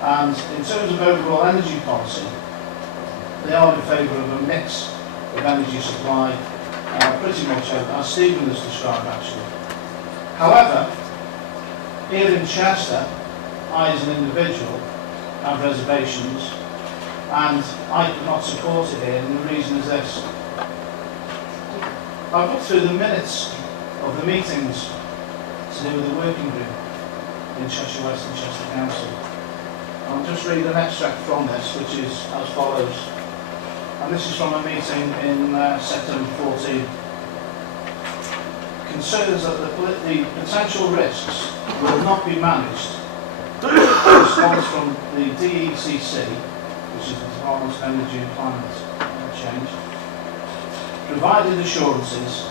And in terms of overall energy policy, they are in favour of a mix of energy supply, pretty much as Stephen has described actually. However, here in Chester, I as an individual have reservations, and I could not support it here, and the reason is this. I've looked through the minutes of the meetings to do with the working group in Cheshire West and Chester Council. I'll just read an extract from this, which is as follows. And this is from a meeting in September 14. Concerns that the potential risks will not be managed. Response from the DECC, which is the Department of Energy and Climate Change, provided assurances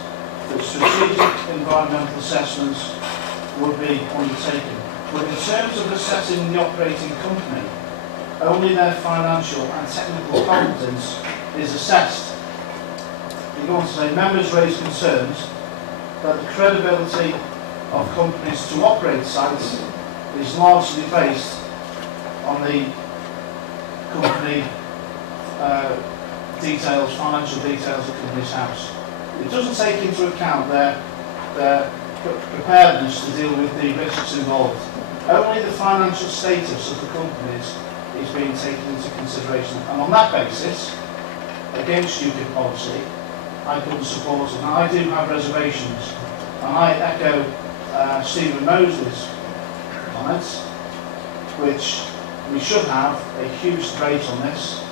that strategic environmental assessments would be undertaken. But in terms of assessing the operating company, only their financial and technical competence is assessed. You go on to say, members raise concerns that the credibility of companies to operate sites is largely based on the company details, financial details of the company's house. It doesn't take into account their preparedness to deal with the risks involved. Only the financial status of the companies is being taken into consideration, and on that basis, against UKIP policy, I couldn't support it. Now, I do have reservations, and I echo Stephen Mosley's comments, which we should have a huge debate on this.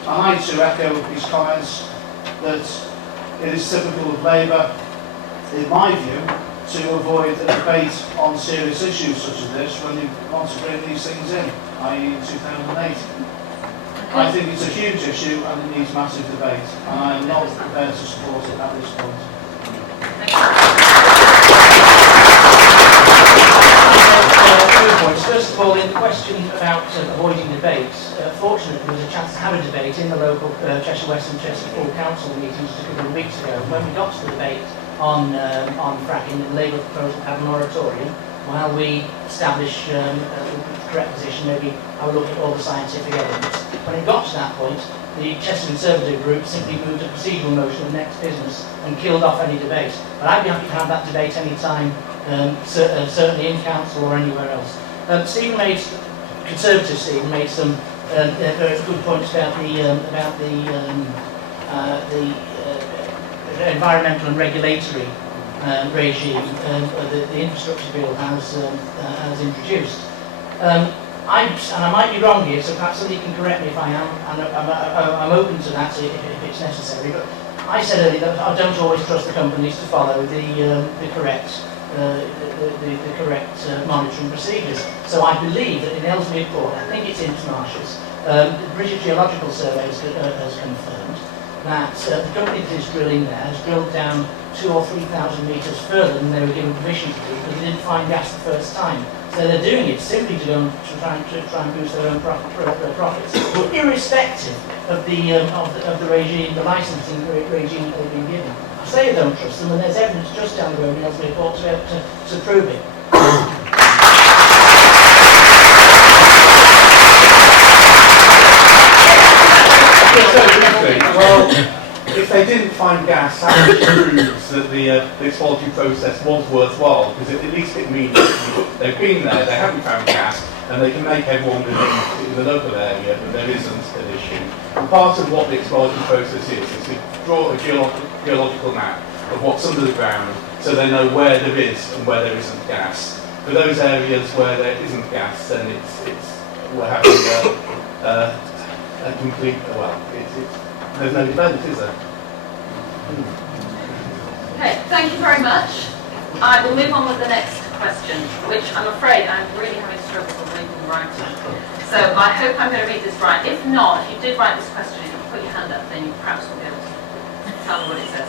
And I too echo his comments that it is typical of Labour, in my view, to avoid a debate on serious issues such as this when you want to bring these things in, i.e. in 2008. I think it's a huge issue and it needs massive debate, and I am not prepared to support it at this point. First of all, in the question about avoiding debates, fortunately there was a chance to have a debate in the local Cheshire West and Chester Full Council meetings just a couple of weeks ago. When we got to the debate on fracking, the Labour proposal had a moratorium while we establish the correct position. Maybe I would look at all the scientific evidence. When it got to that point, the Chester Conservative group simply moved a procedural motion of next business and killed off any debate. But I'd be happy to have that debate any time, certainly in council or anywhere else. Conservative Stephen made some very good points about the environmental and regulatory regime the infrastructure bill has introduced. and I might be wrong here, so perhaps somebody can correct me if I am, and I'm open to that if it's necessary, but I said earlier that I don't always trust the companies to follow the correct monitoring procedures. So I believe that in Ellesmere Port, I think it's in Marshes, the British Geological Survey has confirmed that the company that is drilling there has drilled down 2,000 or 3,000 metres further than they were given permission to do because they didn't find gas the first time. So they're doing it simply to go and try and boost their own profits. But irrespective of the regime, the licensing regime they've been given. I say I don't trust them, and there's evidence just down the road in Ellesmere Port to prove it. Well, if they didn't find gas, that proves that the exploration process was worthwhile, because at least it means they've been there, they haven't found gas, and they can make everyone believe in the local area that there isn't an issue. And part of what the exploration process is to draw a geological map of what's under the ground, so they know where there is and where there isn't gas. For those areas where there isn't gas, then we're having a complete, there's no debate, is there? Okay, thank you very much. I will move on with the next question, which I'm afraid I'm really having struggles with reading and writing. So I hope I'm going to read this right. If not, if you did write this question, if you put your hand up, then you perhaps will be able to tell me what it says.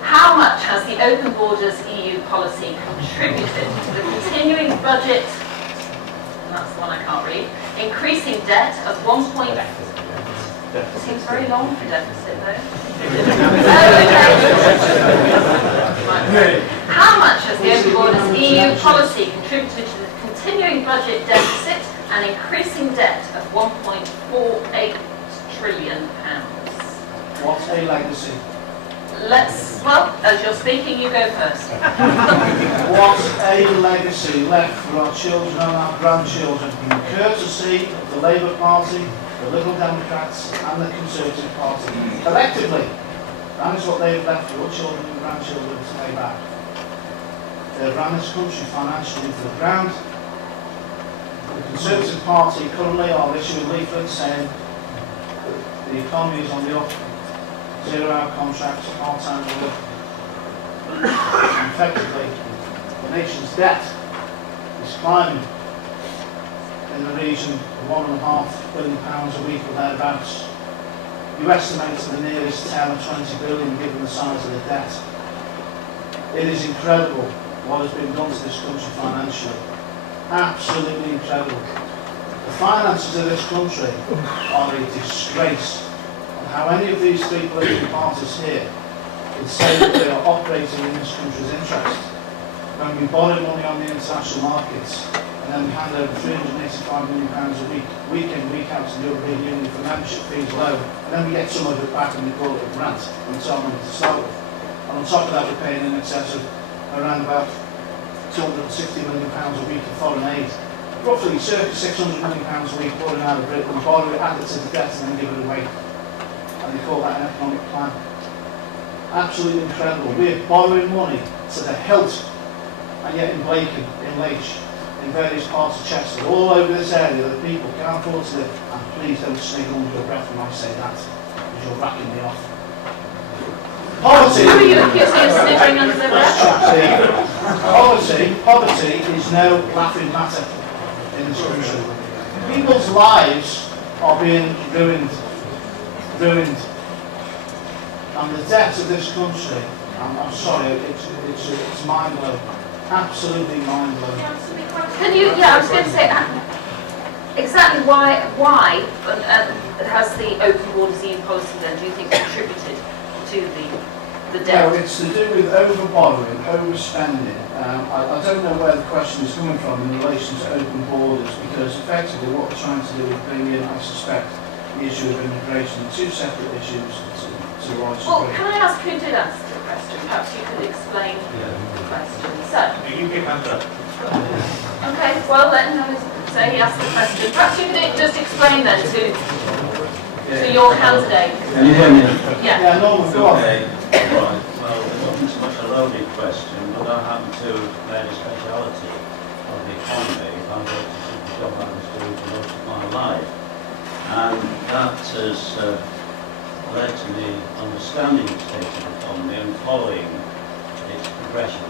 How much has the Open Borders EU policy contributed to the continuing budget, and that's the one I can't read, increasing debt of 1. It seems very long for deficit though. How much has the Open Borders EU policy contributed to the continuing budget deficit and increasing debt of £1.48 trillion? What's a legacy? As you're speaking, you go first. What's a legacy left for our children and our grandchildren from the courtesy of the Labour Party, the Liberal Democrats and the Conservative Party collectively? That is what they've left for our children and grandchildren to pay back. They've ran this country financially into the ground. The Conservative Party currently are issuing leaflets saying that the economy is on the up, 0-hour contracts, part-time work. And effectively, the nation's debt is climbing in the region of £1.5 billion a week or thereabouts. You estimate to the nearest 10 or 20 billion given the size of the debt. It is incredible what has been done to this country financially. Absolutely incredible. The finances of this country are a disgrace. And how any of these three political parties here can say that they are operating in this country's interest when we borrow money on the international markets and then we hand over £385 million a week in, week out to the European Union for membership fees alone, and then we get some of it back and we call it a grant, and it's our money to start with. And on top of that, we're paying in excess of around about £260 million a week in foreign aid. Roughly circa £600 million a week pouring out of Britain, we borrow it, add it to the debt and then give it away. And they call that an economic plan. Absolutely incredible. We're borrowing money to the hilt, and yet in Blacon, in Leitch, in various parts of Chester, all over this area that people can't afford to live. And please don't sniggle under your breath when I say that, because you're racking me off. Poverty. Who are you accusing of sniffing under the breath? Poverty is no laughing matter in this country. People's lives are being ruined. And the debt of this country, I'm sorry, it's mind-blowing. Absolutely mind-blowing. Can you, I was going to say, exactly why has the Open Borders EU policy then, do you think, contributed to the debt? No, it's to do with over-borrowing, overspending. I don't know where the question is coming from in relation to open borders, because effectively what we're trying to do is bring in, I suspect, the issue of immigration, two separate issues to large degree. Well, can I ask who did ask the question? Perhaps you could explain the question. So, You can answer. okay, well then, so he asked the question. Perhaps you could just explain then to your candidate. Can you hear me? Yeah. Yeah, Norman, go on. Okay, right. Well, it wasn't so much a loaded question, but I happen to learn a speciality of the economy. I'm going to what I was doing for most of my life. And that has led to me understanding the state of the economy and following its progression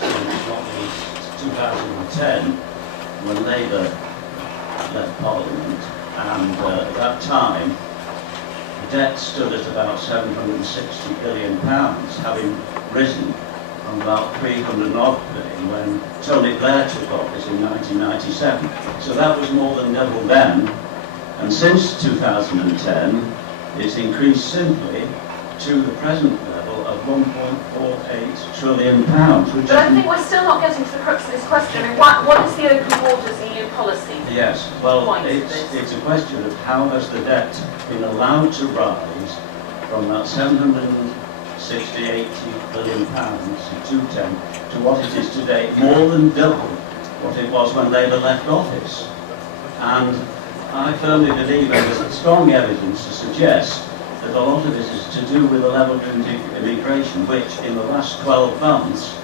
since not least 2010, when Labour left Parliament, and at that time the debt stood at about £760 billion, having risen from about 300 odd billion when Tony Blair took office in 1997. So that was more than double then, and since 2010 it's increased simply to the present level of £1.48 trillion, which But I think we're still not getting to the crux of this question. I mean, what is the open borders EU policy? yes, well, Point to it's a question of how has the debt been allowed to rise from that 780 billion pounds in 2010 to what it is today, more than double what it was when Labour left office. And I firmly believe there's strong evidence to suggest that a lot of this is to do with the level of immigration, which in the last 12 months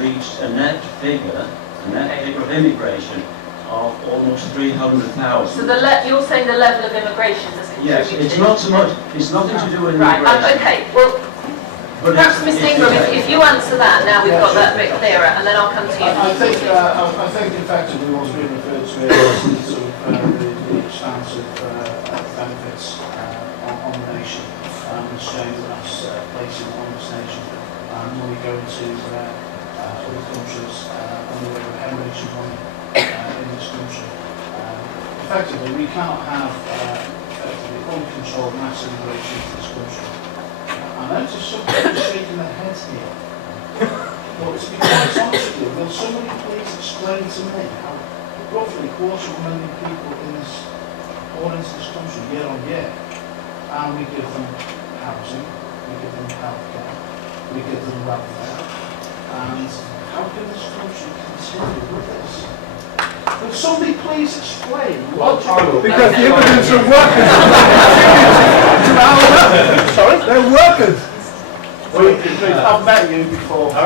reached a net figure of immigration of almost 300,000. So you're saying the level of immigration has contributed? Yes, it's not so much, it's nothing to do with Right, immigration. okay, well, But perhaps Mr Ingram, if you answer that, now we've got that a bit clearer, and then I'll come to you. I think effectively what's being referred to is sort of the expansive benefits on the nation, and showing that that's placing on this nation money going to other countries on the way of hemorrhage of money in this country. Effectively, we cannot have effectively uncontrolled mass immigration into this country. I notice some people shaking their heads here. But to be quite honest with you, will somebody please explain to me how roughly 250,000 people born into this country year on year, and we give them housing, we give them healthcare, we give them welfare, and how can this country continue with this? Will somebody please explain logically? Because the immigrants are workers. Sorry? They're workers. I've met you before. Go on,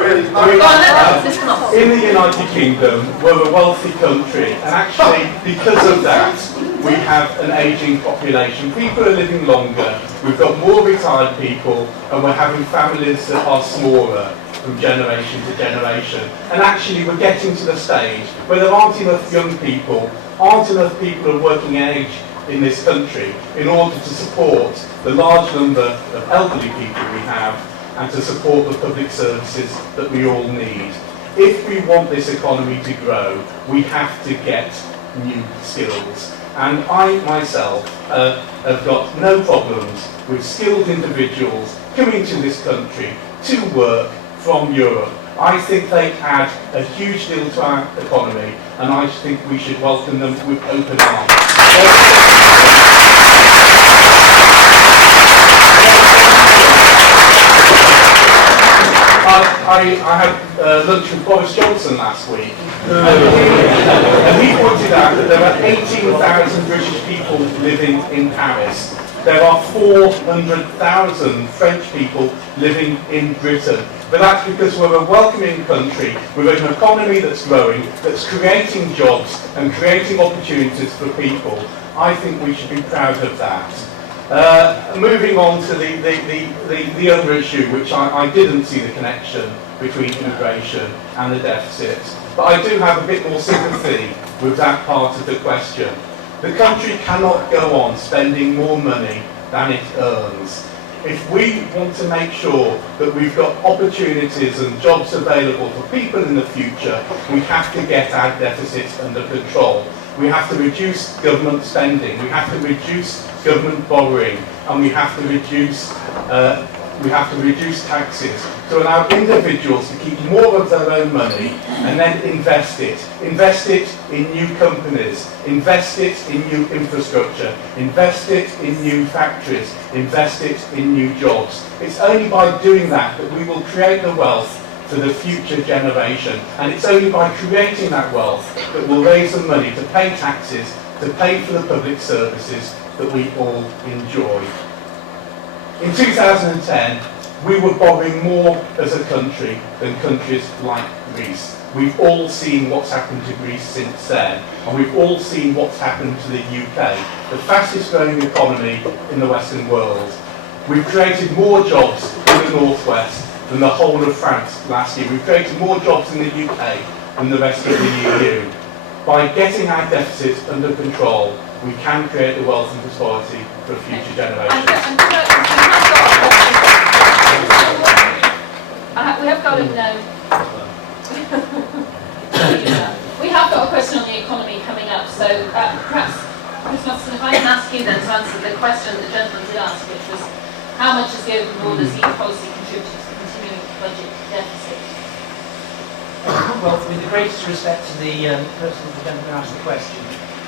let's come on. In the United Kingdom, we're a wealthy country, and actually, because of that, we have an ageing population. People are living longer, we've got more retired people, and we're having families that are smaller from generation to generation. And actually, we're getting to the stage where there aren't enough young people, aren't enough people of working age in this country in order to support the large number of elderly people we have, and to support the public services that we all need. If we want this economy to grow, we have to get new skills. And I myself have got no problems with skilled individuals coming to this country to work from Europe. I think they add a huge deal to our economy, and I think we should welcome them with open arms. I had lunch with Boris Johnson last week, and he pointed out that there are 18,000 British people living in Paris. There are 400,000 French people living in Britain. But that's because we're a welcoming country with an economy that's growing, that's creating jobs and creating opportunities for people. I think we should be proud of that. Moving on to the other issue, which I didn't see the connection between immigration and the deficit, but I do have a bit more sympathy with that part of the question. The country cannot go on spending more money than it earns. If we want to make sure that we've got opportunities and jobs available for people in the future, we have to get our deficits under control. We have to reduce government spending, we have to reduce government borrowing, and we have to reduce taxes to allow individuals to keep more of their own money and then invest it. Invest it in new companies, invest it in new infrastructure, invest it in new factories, invest it in new jobs. It's only by doing that that we will create the wealth for the future generation, and it's only by creating that wealth that we'll raise the money to pay taxes, to pay for the public services that we all enjoy. In 2010, we were borrowing more as a country than countries like Greece. We've all seen what's happened to Greece since then, and we've all seen what's happened to the UK, the fastest growing economy in the Western world. We've created more jobs in the Northwest than the whole of France last year. We've created more jobs in the UK than the rest of the EU. By getting our deficits under control, we can create the wealth and prosperity for future generations. We have got we have got a question on the economy coming up, so perhaps, Ms. Matheson, if I can ask you then to answer the question the gentleman did ask, which was how much has the open borders EU policy contributed to the continuing budget deficit? Well, with the greatest respect to the person who asked the question,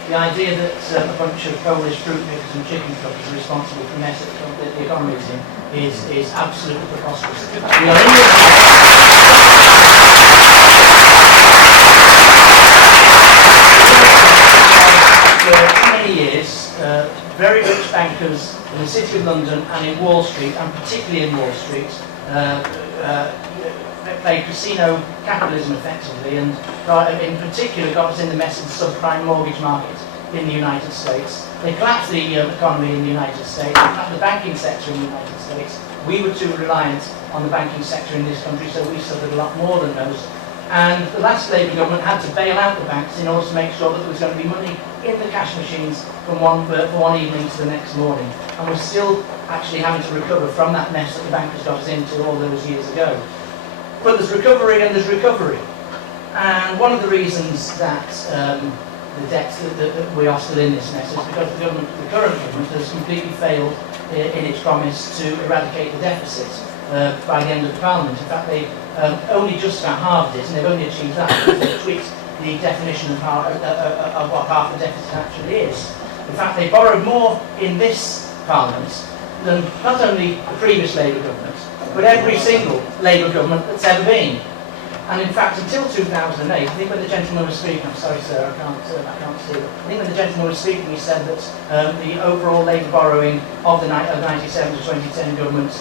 the idea that a bunch of Polish fruit pickers and chicken cookers are responsible for the mess that the economy is in is absolutely preposterous. We are for many years, very rich bankers in the City of London and in Wall Street, and particularly in Wall Street, played casino capitalism effectively, and in particular got us in the mess of the subprime mortgage market in the United States. They collapsed the economy in the United States, the banking sector in the United States. We were too reliant on the banking sector in this country, so we suffered a lot more than those. And the last Labour government had to bail out the banks in order to make sure that there was going to be money in the cash machines from one evening to the next morning. And we're still actually having to recover from that mess that the bankers got us into all those years ago. But there's recovery and there's recovery. And one of the reasons that the debt that we are still in this mess is because the current government has completely failed in its promise to eradicate the deficit by the end of the Parliament. In fact, they only just about halved it, and they've only achieved that because they tweaked the definition of what half the deficit actually is. In fact, they borrowed more in this Parliament than not only the previous Labour government, but every single Labour government that's ever been. And in fact, until 2008, I think when the gentleman was speaking, I'm sorry sir, I can't see it. I think when the gentleman was speaking, he said that the overall Labour borrowing of the 97 to 2010 government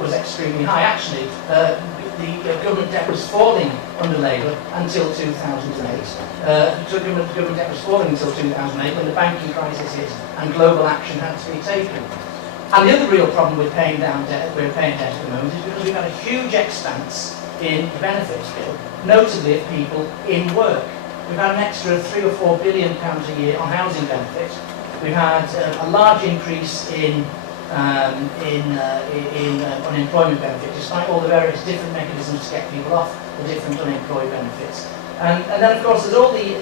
was extremely high. Actually, the government debt was falling under Labour until 2008. The government debt was falling until 2008 when the banking crisis hit and global action had to be taken. And the other real problem with paying down debt, we're paying debt at the moment, is because we've had a huge expanse in the benefits bill, notably of people in work. We've had an extra £3 or £4 billion a year on housing benefits. We've had a large increase in unemployment benefits, despite all the various different mechanisms to get people off the different unemployed benefits. And then, of course, there's all the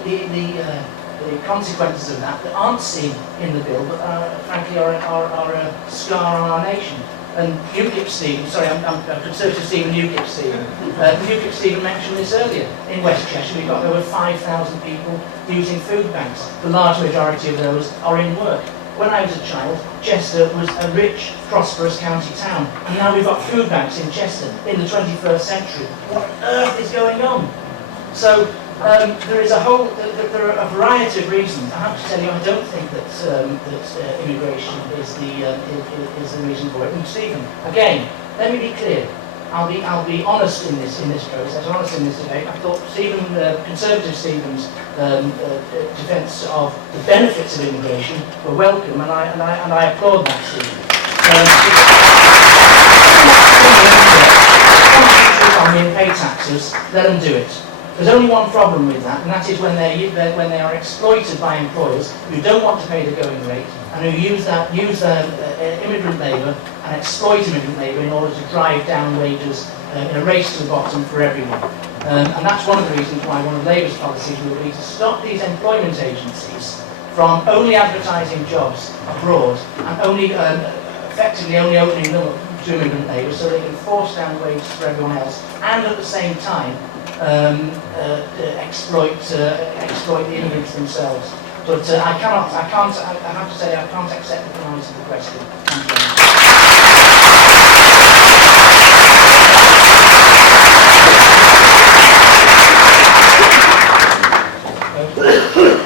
consequences of that aren't seen in the bill, but frankly are a scar on our nation. And UKIP Stephen, sorry, I'm Conservative Stephen, UKIP Stephen. UKIP Stephen mentioned this earlier. In West Cheshire, we've got over 5,000 people using food banks. The large majority of those are in work. When I was a child, Chester was a rich, prosperous county town, and now we've got food banks in Chester in the 21st century. What on earth is going on? So there are a variety of reasons. I have to tell you, I don't think that immigration is the reason for it. And Stephen, again, let me be clear. I'll be honest in this process, honest in this debate. I thought Conservative Stephen's defence of the benefits of immigration were welcome, and I applaud that, Stephen. And pay taxes, let them do it. There's only one problem with that, and that is when they are exploited by employers who don't want to pay the going rate and who use immigrant labour and exploit immigrant labour in order to drive down wages in a race to the bottom for everyone. And that's one of the reasons why one of Labour's policies will be to stop these employment agencies from only advertising jobs abroad and effectively only opening them up to immigrant labour so they can force down wages for everyone else and at the same time exploit the immigrants themselves. But I have to say I can't accept the premise of the question.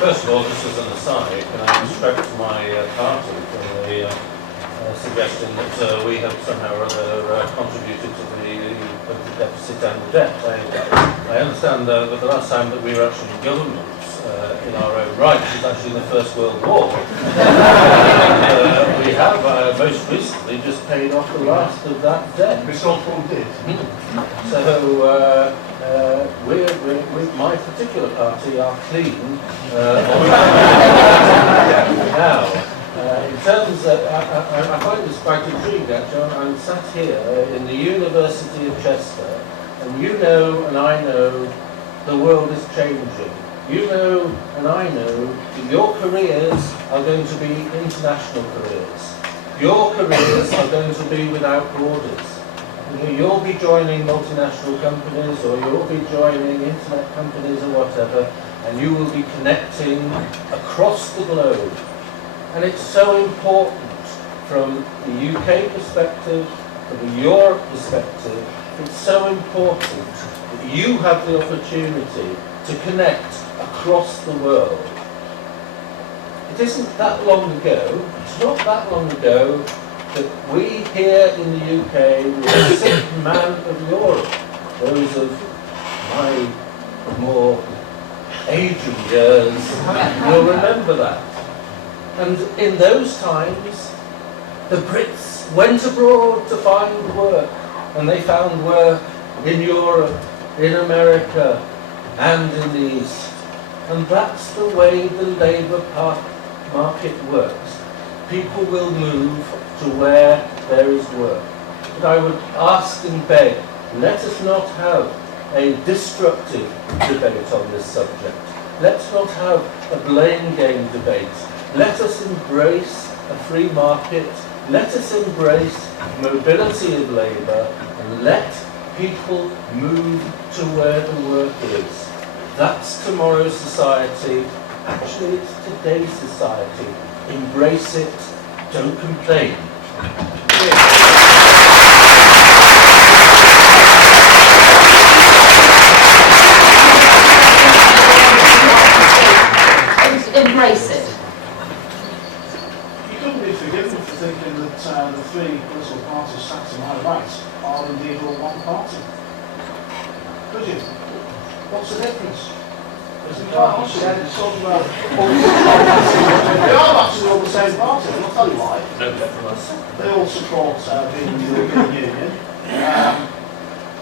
First of all, just as an aside, can I instruct my party from the suggesting that we have somehow or other contributed to the deficit and the debt. I understand that the last time that we were actually in government in our own right was actually in the First World War. We have most recently just paid off the last of that debt. We saw Paul did. So with my particular party are clean now. In terms of, I find this quite intriguing actually. I'm sat here in the University of Chester, and you know and I know the world is changing. You know and I know that your careers are going to be international careers. Your careers are going to be without borders. You'll be joining multinational companies, or you'll be joining internet companies or whatever, and you will be connecting across the globe. And it's so important from the UK perspective, from the Europe perspective, it's so important that you have the opportunity to connect across the world. It isn't that long ago, it's not that long ago, that we here in the UK were the sixth man of Europe. Those of my more aging years will remember that. And in those times, the Brits went abroad to find work, and they found work in Europe, in America, and in the East. And that's the way the labour market works. People will move to where there is work. But I would ask and beg, let us not have a destructive debate on this subject. Let's not have a blame game debate. Let us embrace a free market. Let us embrace mobility of labour, and let people move to where the work is. That's tomorrow's society. Actually, it's today's society. Embrace it. Don't complain. Embrace it. You couldn't be forgiven for thinking that the three political parties sat to my right are indeed all one party. Could you? What's the difference? Because we can't honestly talk about they are actually all the same party, and I'll tell you why. They all support being in the European Union.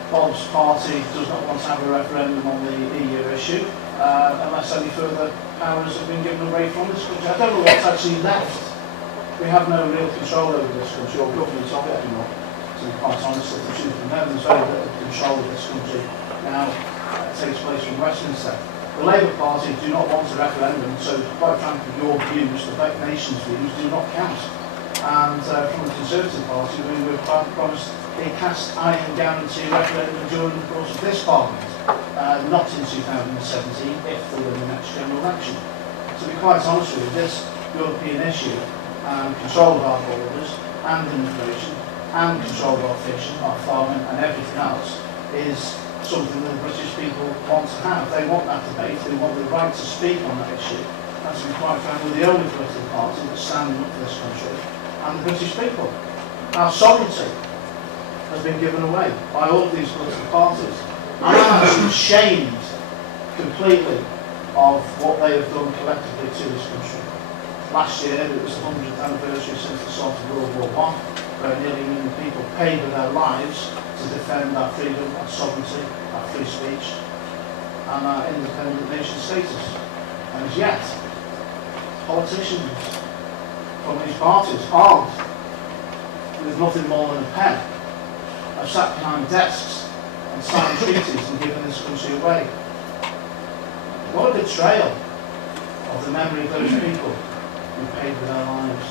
Bob's party does not want to have a referendum on the EU issue, unless any further powers have been given away from this country. I don't know what's actually left. We have no real control over this country, or government of it anymore. To be quite honest, the truth from them, there's very little control of this country now. It takes place from Westminster. The Labour Party do not want a referendum, so quite frankly, your views, the Black Nation's views, do not count. And from the Conservative Party, we were promised a cast iron guarantee referendum during the course of this Parliament, not in 2017, if there were the next general election. To be quite honest with you, this European issue, control of our borders, and immigration, and control of our fishing, our farming, and everything else, is something that the British people want to have. They want that debate, they want the right to speak on that issue. And to be quite frank, we're the only political party that's standing up for this country and the British people. Our sovereignty has been given away by all of these political parties. And I'm actually ashamed completely of what they have done collectively to this country. Last year, it was the 100th anniversary since the start of World War I, where nearly 1 million people paid with their lives to defend our freedom, our sovereignty, our free speech, and our independent nation status. And as yet, politicians from these parties, armed with nothing more than a pen, have sat behind desks and signed treaties and given this country away. What a betrayal of the memory of those people who paid with their lives.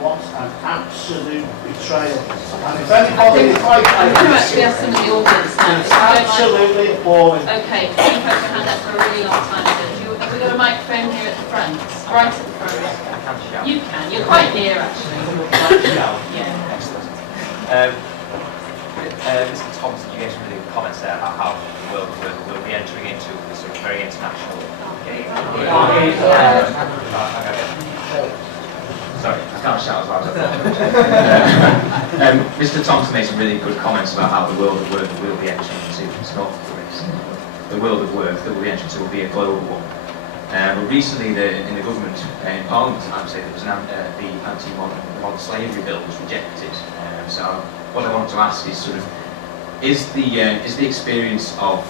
What an absolute betrayal. And if anybody... I think actually have some of the audience now. It's absolutely appalling. Okay, you've had your hand up for a really long time. Have we got a microphone here at the front? Right at the front. You can. You're quite near, actually. Yeah. Mr. Thompson, you gave some really good comments there about how the world will be entering into this sort of very international game. Sorry, I can't shout as loud as I thought. Mr. Thompson made some really good comments about how the world of work that we'll be entering into, it's not the world of work that we'll be entering into will be a global one. But recently, in the government, in Parliament, I would say there was the anti-modern slavery bill was rejected. So what I wanted to ask is sort of, is the experience of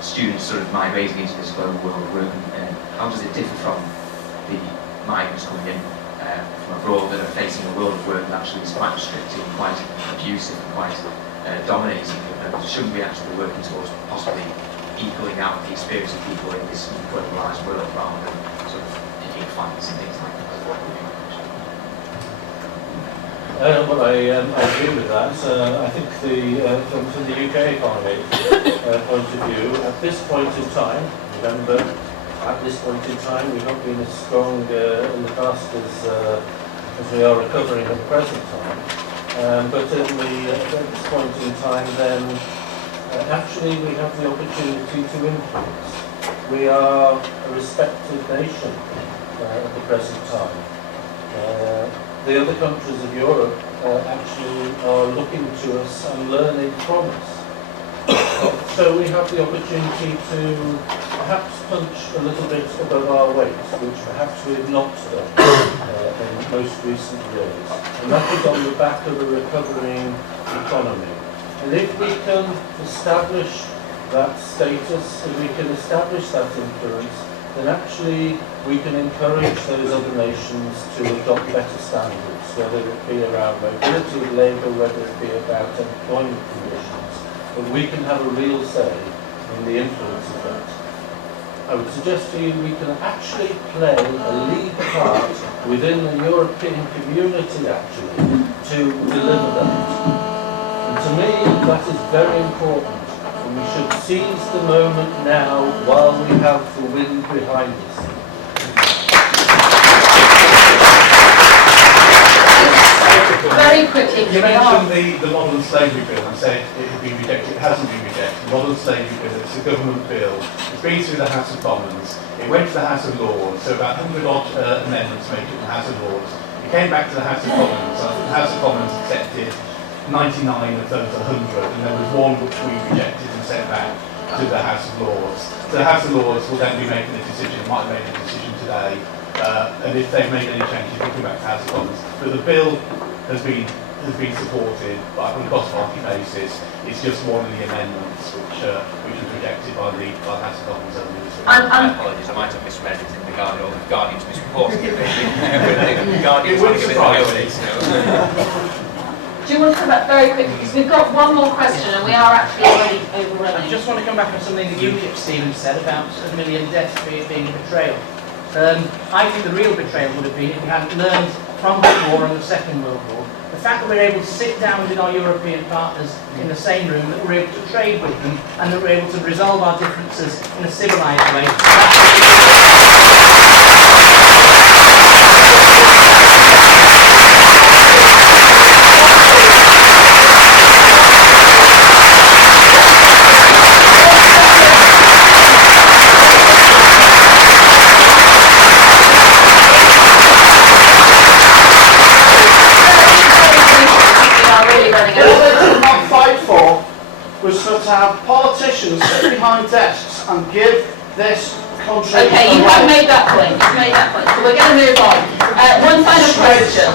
students sort of migrating into this global world of work, how does it differ from the migrants coming in from abroad that are facing a world of work that actually is quite restrictive and quite abusive and quite dominating? Shouldn't we actually be working towards possibly equaling out the experience of people in this globalised world rather than sort of picking fights and things like that? Well, I agree with that. I think from the UK economy point of view, at this point in time, remember, at this point in time, we've not been as strong in the past as we are recovering at the present time. But at this point in time, then, actually we have the opportunity to influence. We are a respected nation at the present time. The other countries of Europe actually are looking to us and learning from us. So we have the opportunity to perhaps punch a little bit above our weight, which perhaps we have not done in most recent years. And that is on the back of a recovering economy. And if we can establish that status, if we can establish that influence, then actually we can encourage those other nations to adopt better standards, whether it be around mobility of labour, whether it be about employment conditions. But we can have a real say in the influence of that. I would suggest to you we can actually play a lead part within the European community actually to deliver that. And to me that is very important. And we should seize the moment now while we have the wind behind us. Very quickly, You mentioned the modern slavery bill and said it had been rejected. It hasn't been rejected. The modern slavery bill, it's a government bill. It's been through the House of Commons. It went to the House of Lords, so about 100 odd amendments made it to the House of Lords. It came back to the House of Commons. I think the House of Commons accepted 99 of those 100, and there was one which we rejected and sent back to the House of Lords. So the House of Lords will then be making a decision, might have made a decision today, and if they've made any changes, it'll come back to the House of Commons. But the bill has been supported, but on a cross-party basis. It's just one of the amendments which was rejected by the House of Commons earlier this week. My apologies, I might have misread it in the Guardian, or the Guardian's misreporting it. The Guardian's trying to give it away. Do you want to come back very quickly? Because we've got one more question and we are actually already overrunning. I just want to come back on something that UKIP Stephen said about a million deaths being a betrayal. I think the real betrayal would have been if we hadn't learned from the war and the Second World War. The fact that we're able to sit down with our European partners in the same room, that we're able to trade with them, and that we're able to resolve our differences in a civilised way. Was for to have politicians sit behind desks and give this country Okay, you have made that point. You've made that point. So we're going to move on. One final question.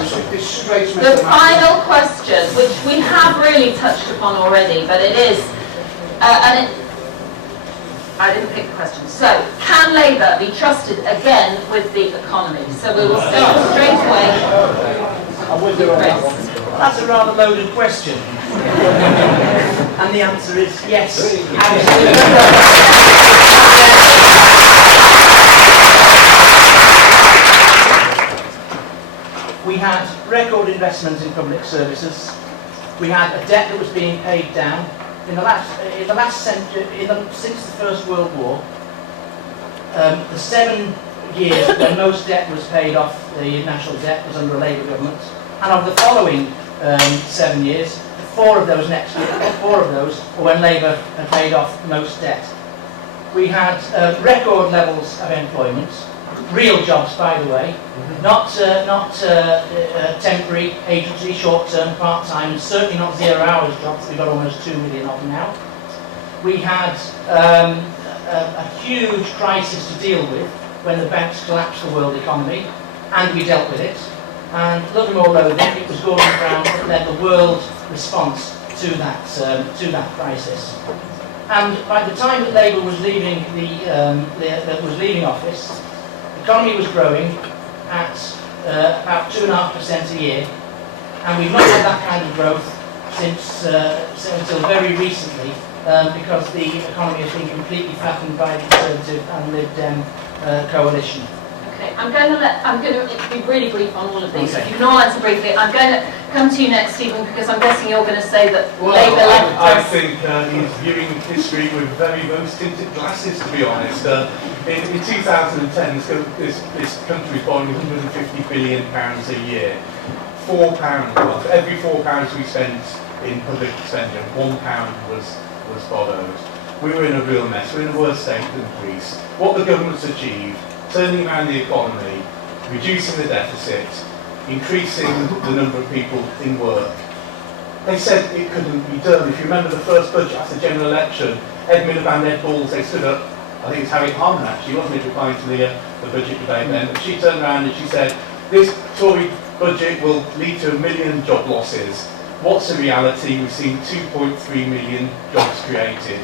The final question, which we have really touched upon already, but it is, I didn't pick the question. So, can Labour be trusted again with the economy? So we will start straight away. I'm with you on that one. That's a rather loaded question. And the answer is yes. We had record investment in public services. We had a debt that was being paid down. In the last century, since the First World War, the 7 years when most debt was paid off, the national debt was under a Labour government, and of the following 7 years, 4 of those were when Labour had paid off most debt. We had record levels of employment. real jobs, by the way, not temporary, agency, short-term, part-time, and certainly not zero-hours jobs. We've got almost 2 million of them now. We had a huge crisis to deal with when the banks collapsed the world economy, and we dealt with it. And love him or loathe him, it was Gordon Brown that led the world response to that crisis. And by the time that Labour was leaving leaving office, the economy was growing at about 2.5% a year, and we've not had that kind of growth since until very recently, because the economy has been completely fattened by the Conservative and Lib Dem coalition. Okay, I'm going to be really brief on all of these. Okay. If you can all answer briefly, I'm going to come to you next, Stephen, because I'm guessing you're going to say that Labour left I us. think he's viewing history with very rose-tinted glasses, to be honest. In 2010, this country was borrowing £150 billion a year. £4, well, for every £4 we spent in public expenditure, £1 was borrowed. We were in a real mess. We're in a worse state than Greece. What the government's achieved, turning around the economy, reducing the deficit, increasing the number of people in work. They said it couldn't be done. If you remember the first budget after the General Election, Ed Miliband, Ed Balls, they stood up, I think it was Harry Harman actually, wasn't it, replying to the budget debate then, but she turned around and she said, this Tory budget will lead to 1 million job losses. What's the reality? We've seen 2.3 million jobs created.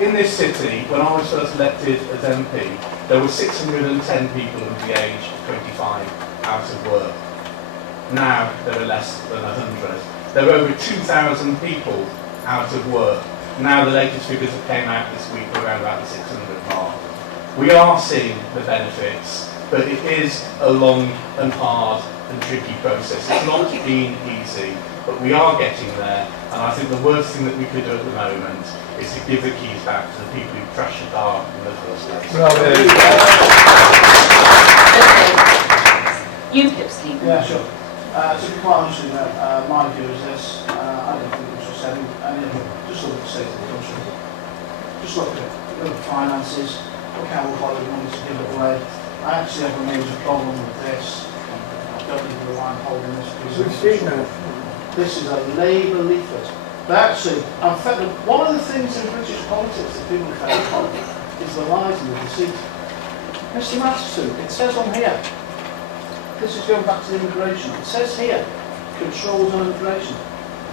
In this city, when I was first elected as MP, there were 610 people under the age of 25 out of work. Now there are less than 100. There are over 2,000 people out of work. Now the latest figures that came out this week are around about the 600 mark. We are seeing the benefits, but it is a long and hard and tricky process. It's not been easy, but we are getting there, and I think the worst thing that we could do at the moment is to give the keys back to the people who crashed the car in the first place. UKIP, Stephen. Yeah, sure. To be quite honest with you, my view is this. I don't think we should say any of it. Just look at the state of the country. Just look at it. Look at the finances. Look how we're borrowing money to give it away. I actually have a major problem with this. I don't even know why I'm holding this piece of paper. This is a Labour leaflet. But actually, I'm fed up. One of the things in British politics that people are fed up on is the lies and the deceit. Mr. Matheson, it says on here, this is going back to the immigration. It says here, controls on immigration.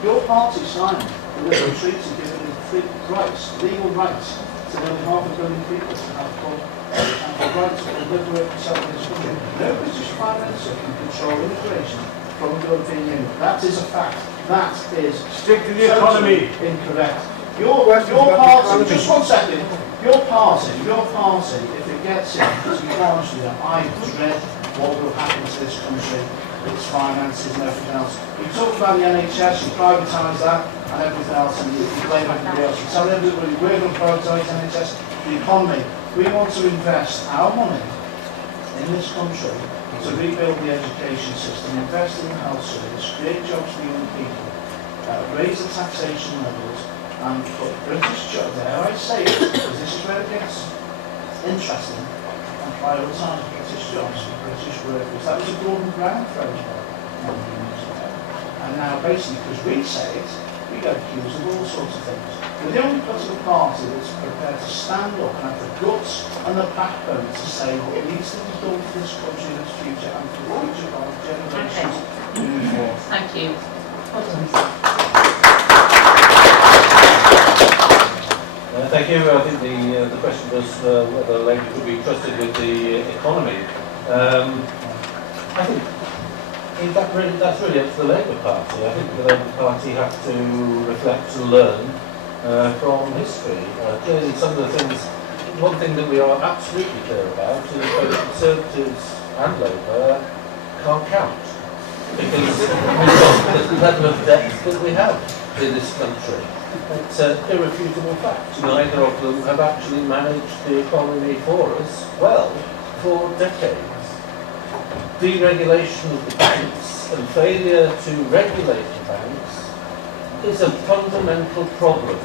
Your party signed the Lisbon Treaty giving free rights, legal rights, to nearly 500 million people to have the rights to live, work, and settle in this country. No British Prime Minister can control immigration from the European Union. That is a fact. That is Stick to the economy. Incorrect. Your party, just 1 second. Your party, if it gets in, to be honest with you, I dread what will happen to this country, its finances and everything else. You talk about the NHS, you privatise that and everything else, and you blame everybody else. You tell everybody we're going to privatise the NHS, the economy. We want to invest our money in this country to rebuild the education system, invest in the health service, create jobs for young people, raise the taxation levels, and put British jobs, dare I say it, because this is where it gets interesting, and prioritise British jobs for British workers. That was a Gordon Brown phrase, and now basically, because we say it, we get accused of all sorts of things. We're the only political party that's prepared to stand up and have the guts and the backbone to say what needs to be done for this country and its future and for the future of generations moving forward. Thank you. Thank you. I think the question was whether Labour could be trusted with the economy. I think that's really up to the Labour Party. I think the Labour Party have to reflect and learn from history. Clearly, some of the things, one thing that we are absolutely clear about is both Conservatives and Labour can't count, because we've got the level of debt that we have in this country. It's an irrefutable fact. Neither of them have actually managed the economy for us well for decades. Deregulation of the banks and failure to regulate the banks is a fundamental problem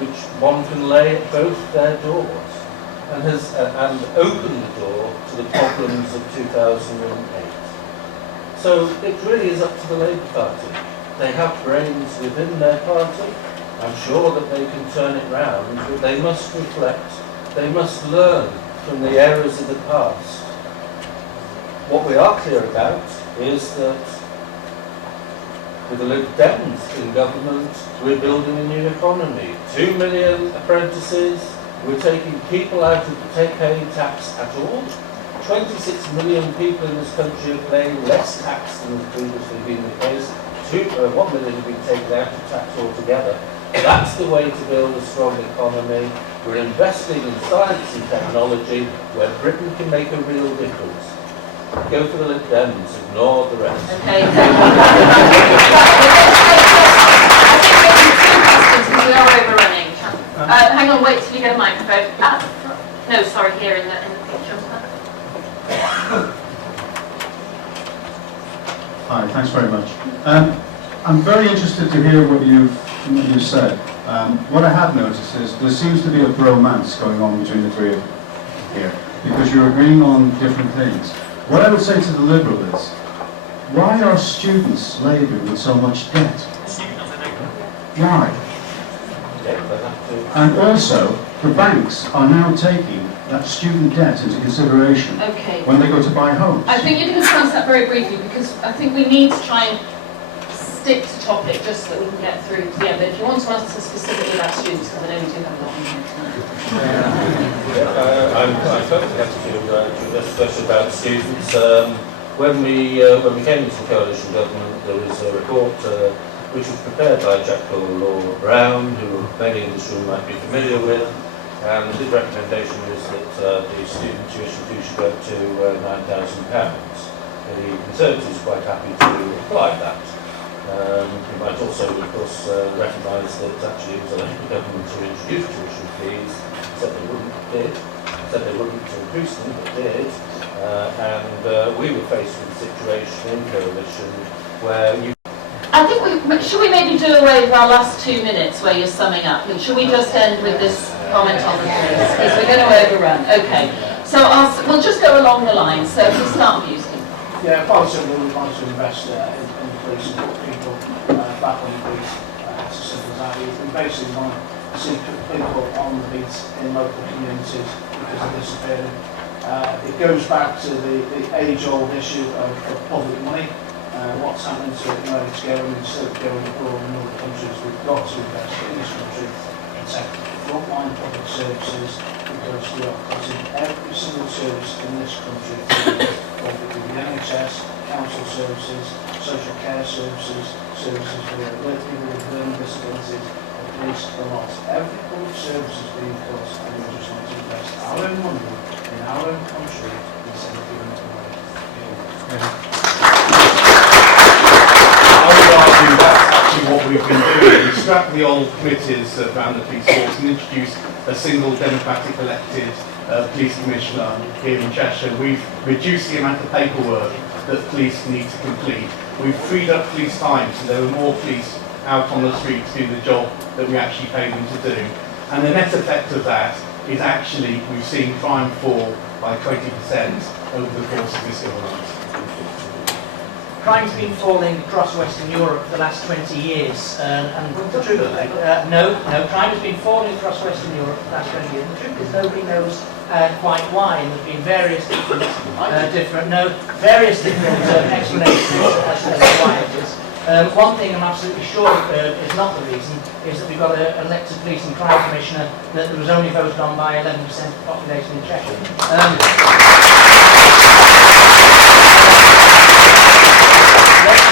which one can lay at both their doors. and has opened the door to the problems of 2008. So it really is up to the Labour Party. They have brains within their party. I'm sure that they can turn it round, but they must reflect, they must learn from the errors of the past. What we are clear about is that with the Lib Dems in government, we're building a new economy. 2 million apprentices, we're taking people out of the take-paying tax at all. 26 million people in this country are paying less tax than has previously been the case. 1 million have been taken out of tax altogether. That's the way to build a strong economy. We're investing in science and technology where Britain can make a real difference. Go for the Lib Dems, ignore the rest. Okay. We are overrunning. Hang on, wait till you get a microphone. No, sorry, here in the picture. Hi, thanks very much. I'm very interested to hear what you said. What I have noticed is there seems to be a bromance going on between the three of you here, because you're agreeing on different things. What I would say to the Liberal is, why are students labouring with so much debt? Why? And also, the banks are now taking that student debt into consideration when they go to buy homes. I think you can discuss that very briefly, because I think we need to try and stick to topic just so that we can get through to the end. But if you want to ask us specifically about students, because I know we do have a lot on here tonight. I'm perfectly happy to discuss about students. When we came into the coalition government, there was a report which was prepared by Jack Cllr, who many in this room might be familiar with, and his recommendation was that the student tuition fee should go up to £9,000. The Conservatives are quite happy to apply that. You might also, of course, recognise that actually it was a Labour government who introduced tuition fees, said they wouldn't increase them, but did. And we were faced with a situation in coalition where you... I think should we maybe do away with our last 2 minutes where you're summing up? And should we just end with this comment on the police? Because we're going to overrun. Okay. So we'll just go along the line. So if we start with you, Steve. Yeah, quite simply, we want to invest in the police and put people back on the police. It's as simple as that. We basically want to see people on the beat in local communities because they're disappearing. It goes back to the age-old issue of public money. What's happening to it, where it's going, instead of going abroad in other countries. We've got to invest in this country and protect frontline public services, because we are cutting every single service in this country, whether it be the NHS, council services, social care services, services for people with learning disabilities, the police, the lot. Every public service is being cut, and we just want to invest our own money in our own country instead of giving it away. That's actually what we've been doing. We scrapped the old committees around the police force and introduced a single democratic elected police commissioner here in Cheshire. We've reduced the amount of paperwork that police need to complete. We've freed up police time, so there are more police out on the street to do the job that we actually pay them to do. And the net effect of that is actually we've seen crime fall by 20% over the course of this government. Crime's been falling across Western Europe for the last 20 years, and the truth no, crime has been falling across Western Europe for the last 20 years. The truth is nobody knows quite why, and there's been various different explanations as to why it is. One thing I'm absolutely sure is not the reason is that we've got an elected police and crime commissioner that was only voted on by 11% of the population in Cheshire.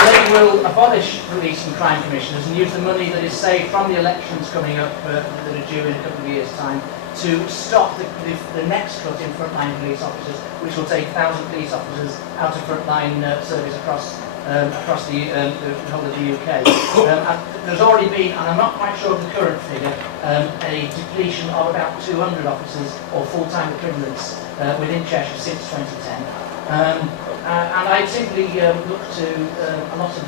They will abolish police and crime commissioners and use the money that is saved from the elections coming up that are due in a couple of years' time to stop the next cut in frontline police officers, which will take 1,000 police officers out of frontline service across the whole of the UK. There's already been, and I'm not quite sure of the current figure, a depletion of about 200 officers or full-time equivalents within Cheshire since 2010. And I simply look to a lot of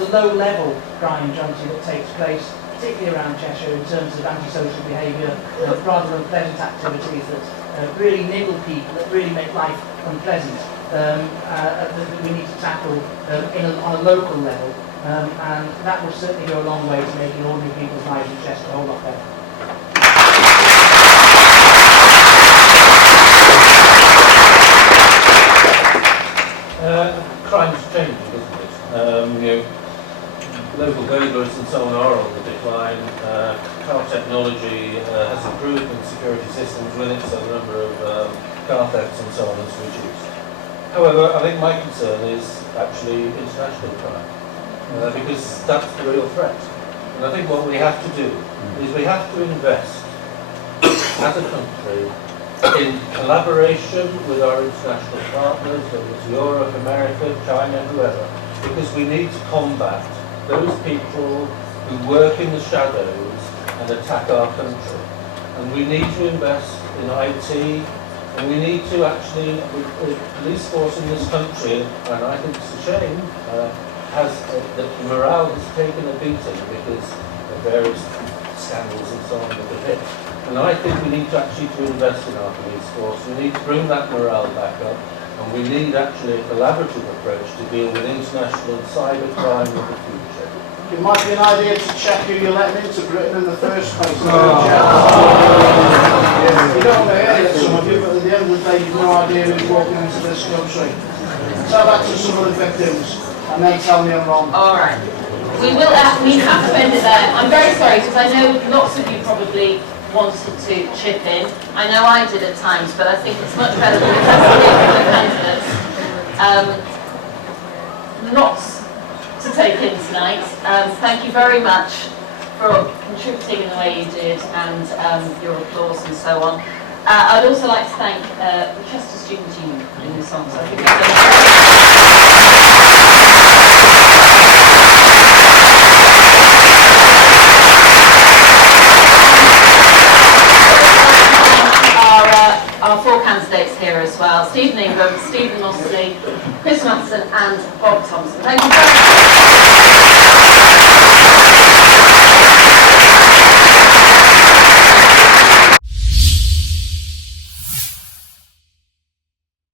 the low-level crime, John, that takes place particularly around Cheshire in terms of antisocial behaviour, rather unpleasant activities that really niggle people, that really make life unpleasant, that we need to tackle on a local level, and that will certainly go a long way to making ordinary people's lives in Chester a whole lot better. Crime's changing, isn't it? Local burglars and so on are on the decline. Car technology has improved and security systems with it, so the number of car thefts and so on has reduced. However, I think my concern is actually international crime, because that's the real threat. And I think what we have to do is we have to invest as a country in collaboration with our international partners, whether it's Europe, America, China, whoever, because we need to combat those people who work in the shadows and attack our country. And we need to invest in IT, and we need to actually, the police force in this country, and I think it's a shame, the morale has taken a beating because of various scandals and so on that have hit. And I think we need to actually invest in our police force. We need to bring that morale back up, and we need actually a collaborative approach to deal with international and cyber crime in the future. It might be an idea to check who you're letting into Britain in the first place. You don't want to hear it, some of you, but at the end of the day, you've no idea who's walking into this country. Tell that to some of the victims, and then tell me I'm wrong. All right. We have to end it there. I'm very sorry, because I know lots of you probably wanted to chip in. I know I did at times, but I think it's much better than the candidates. Lots to take in tonight. Thank you very much for contributing in the way you did, and your applause and so on. I'd also like to thank the Chester Student Union in this song. So I think we've done our four candidates here as well: Stephen Ingram, Stephen Mosley, Chris Matheson and Bob Thompson. Thank you very much.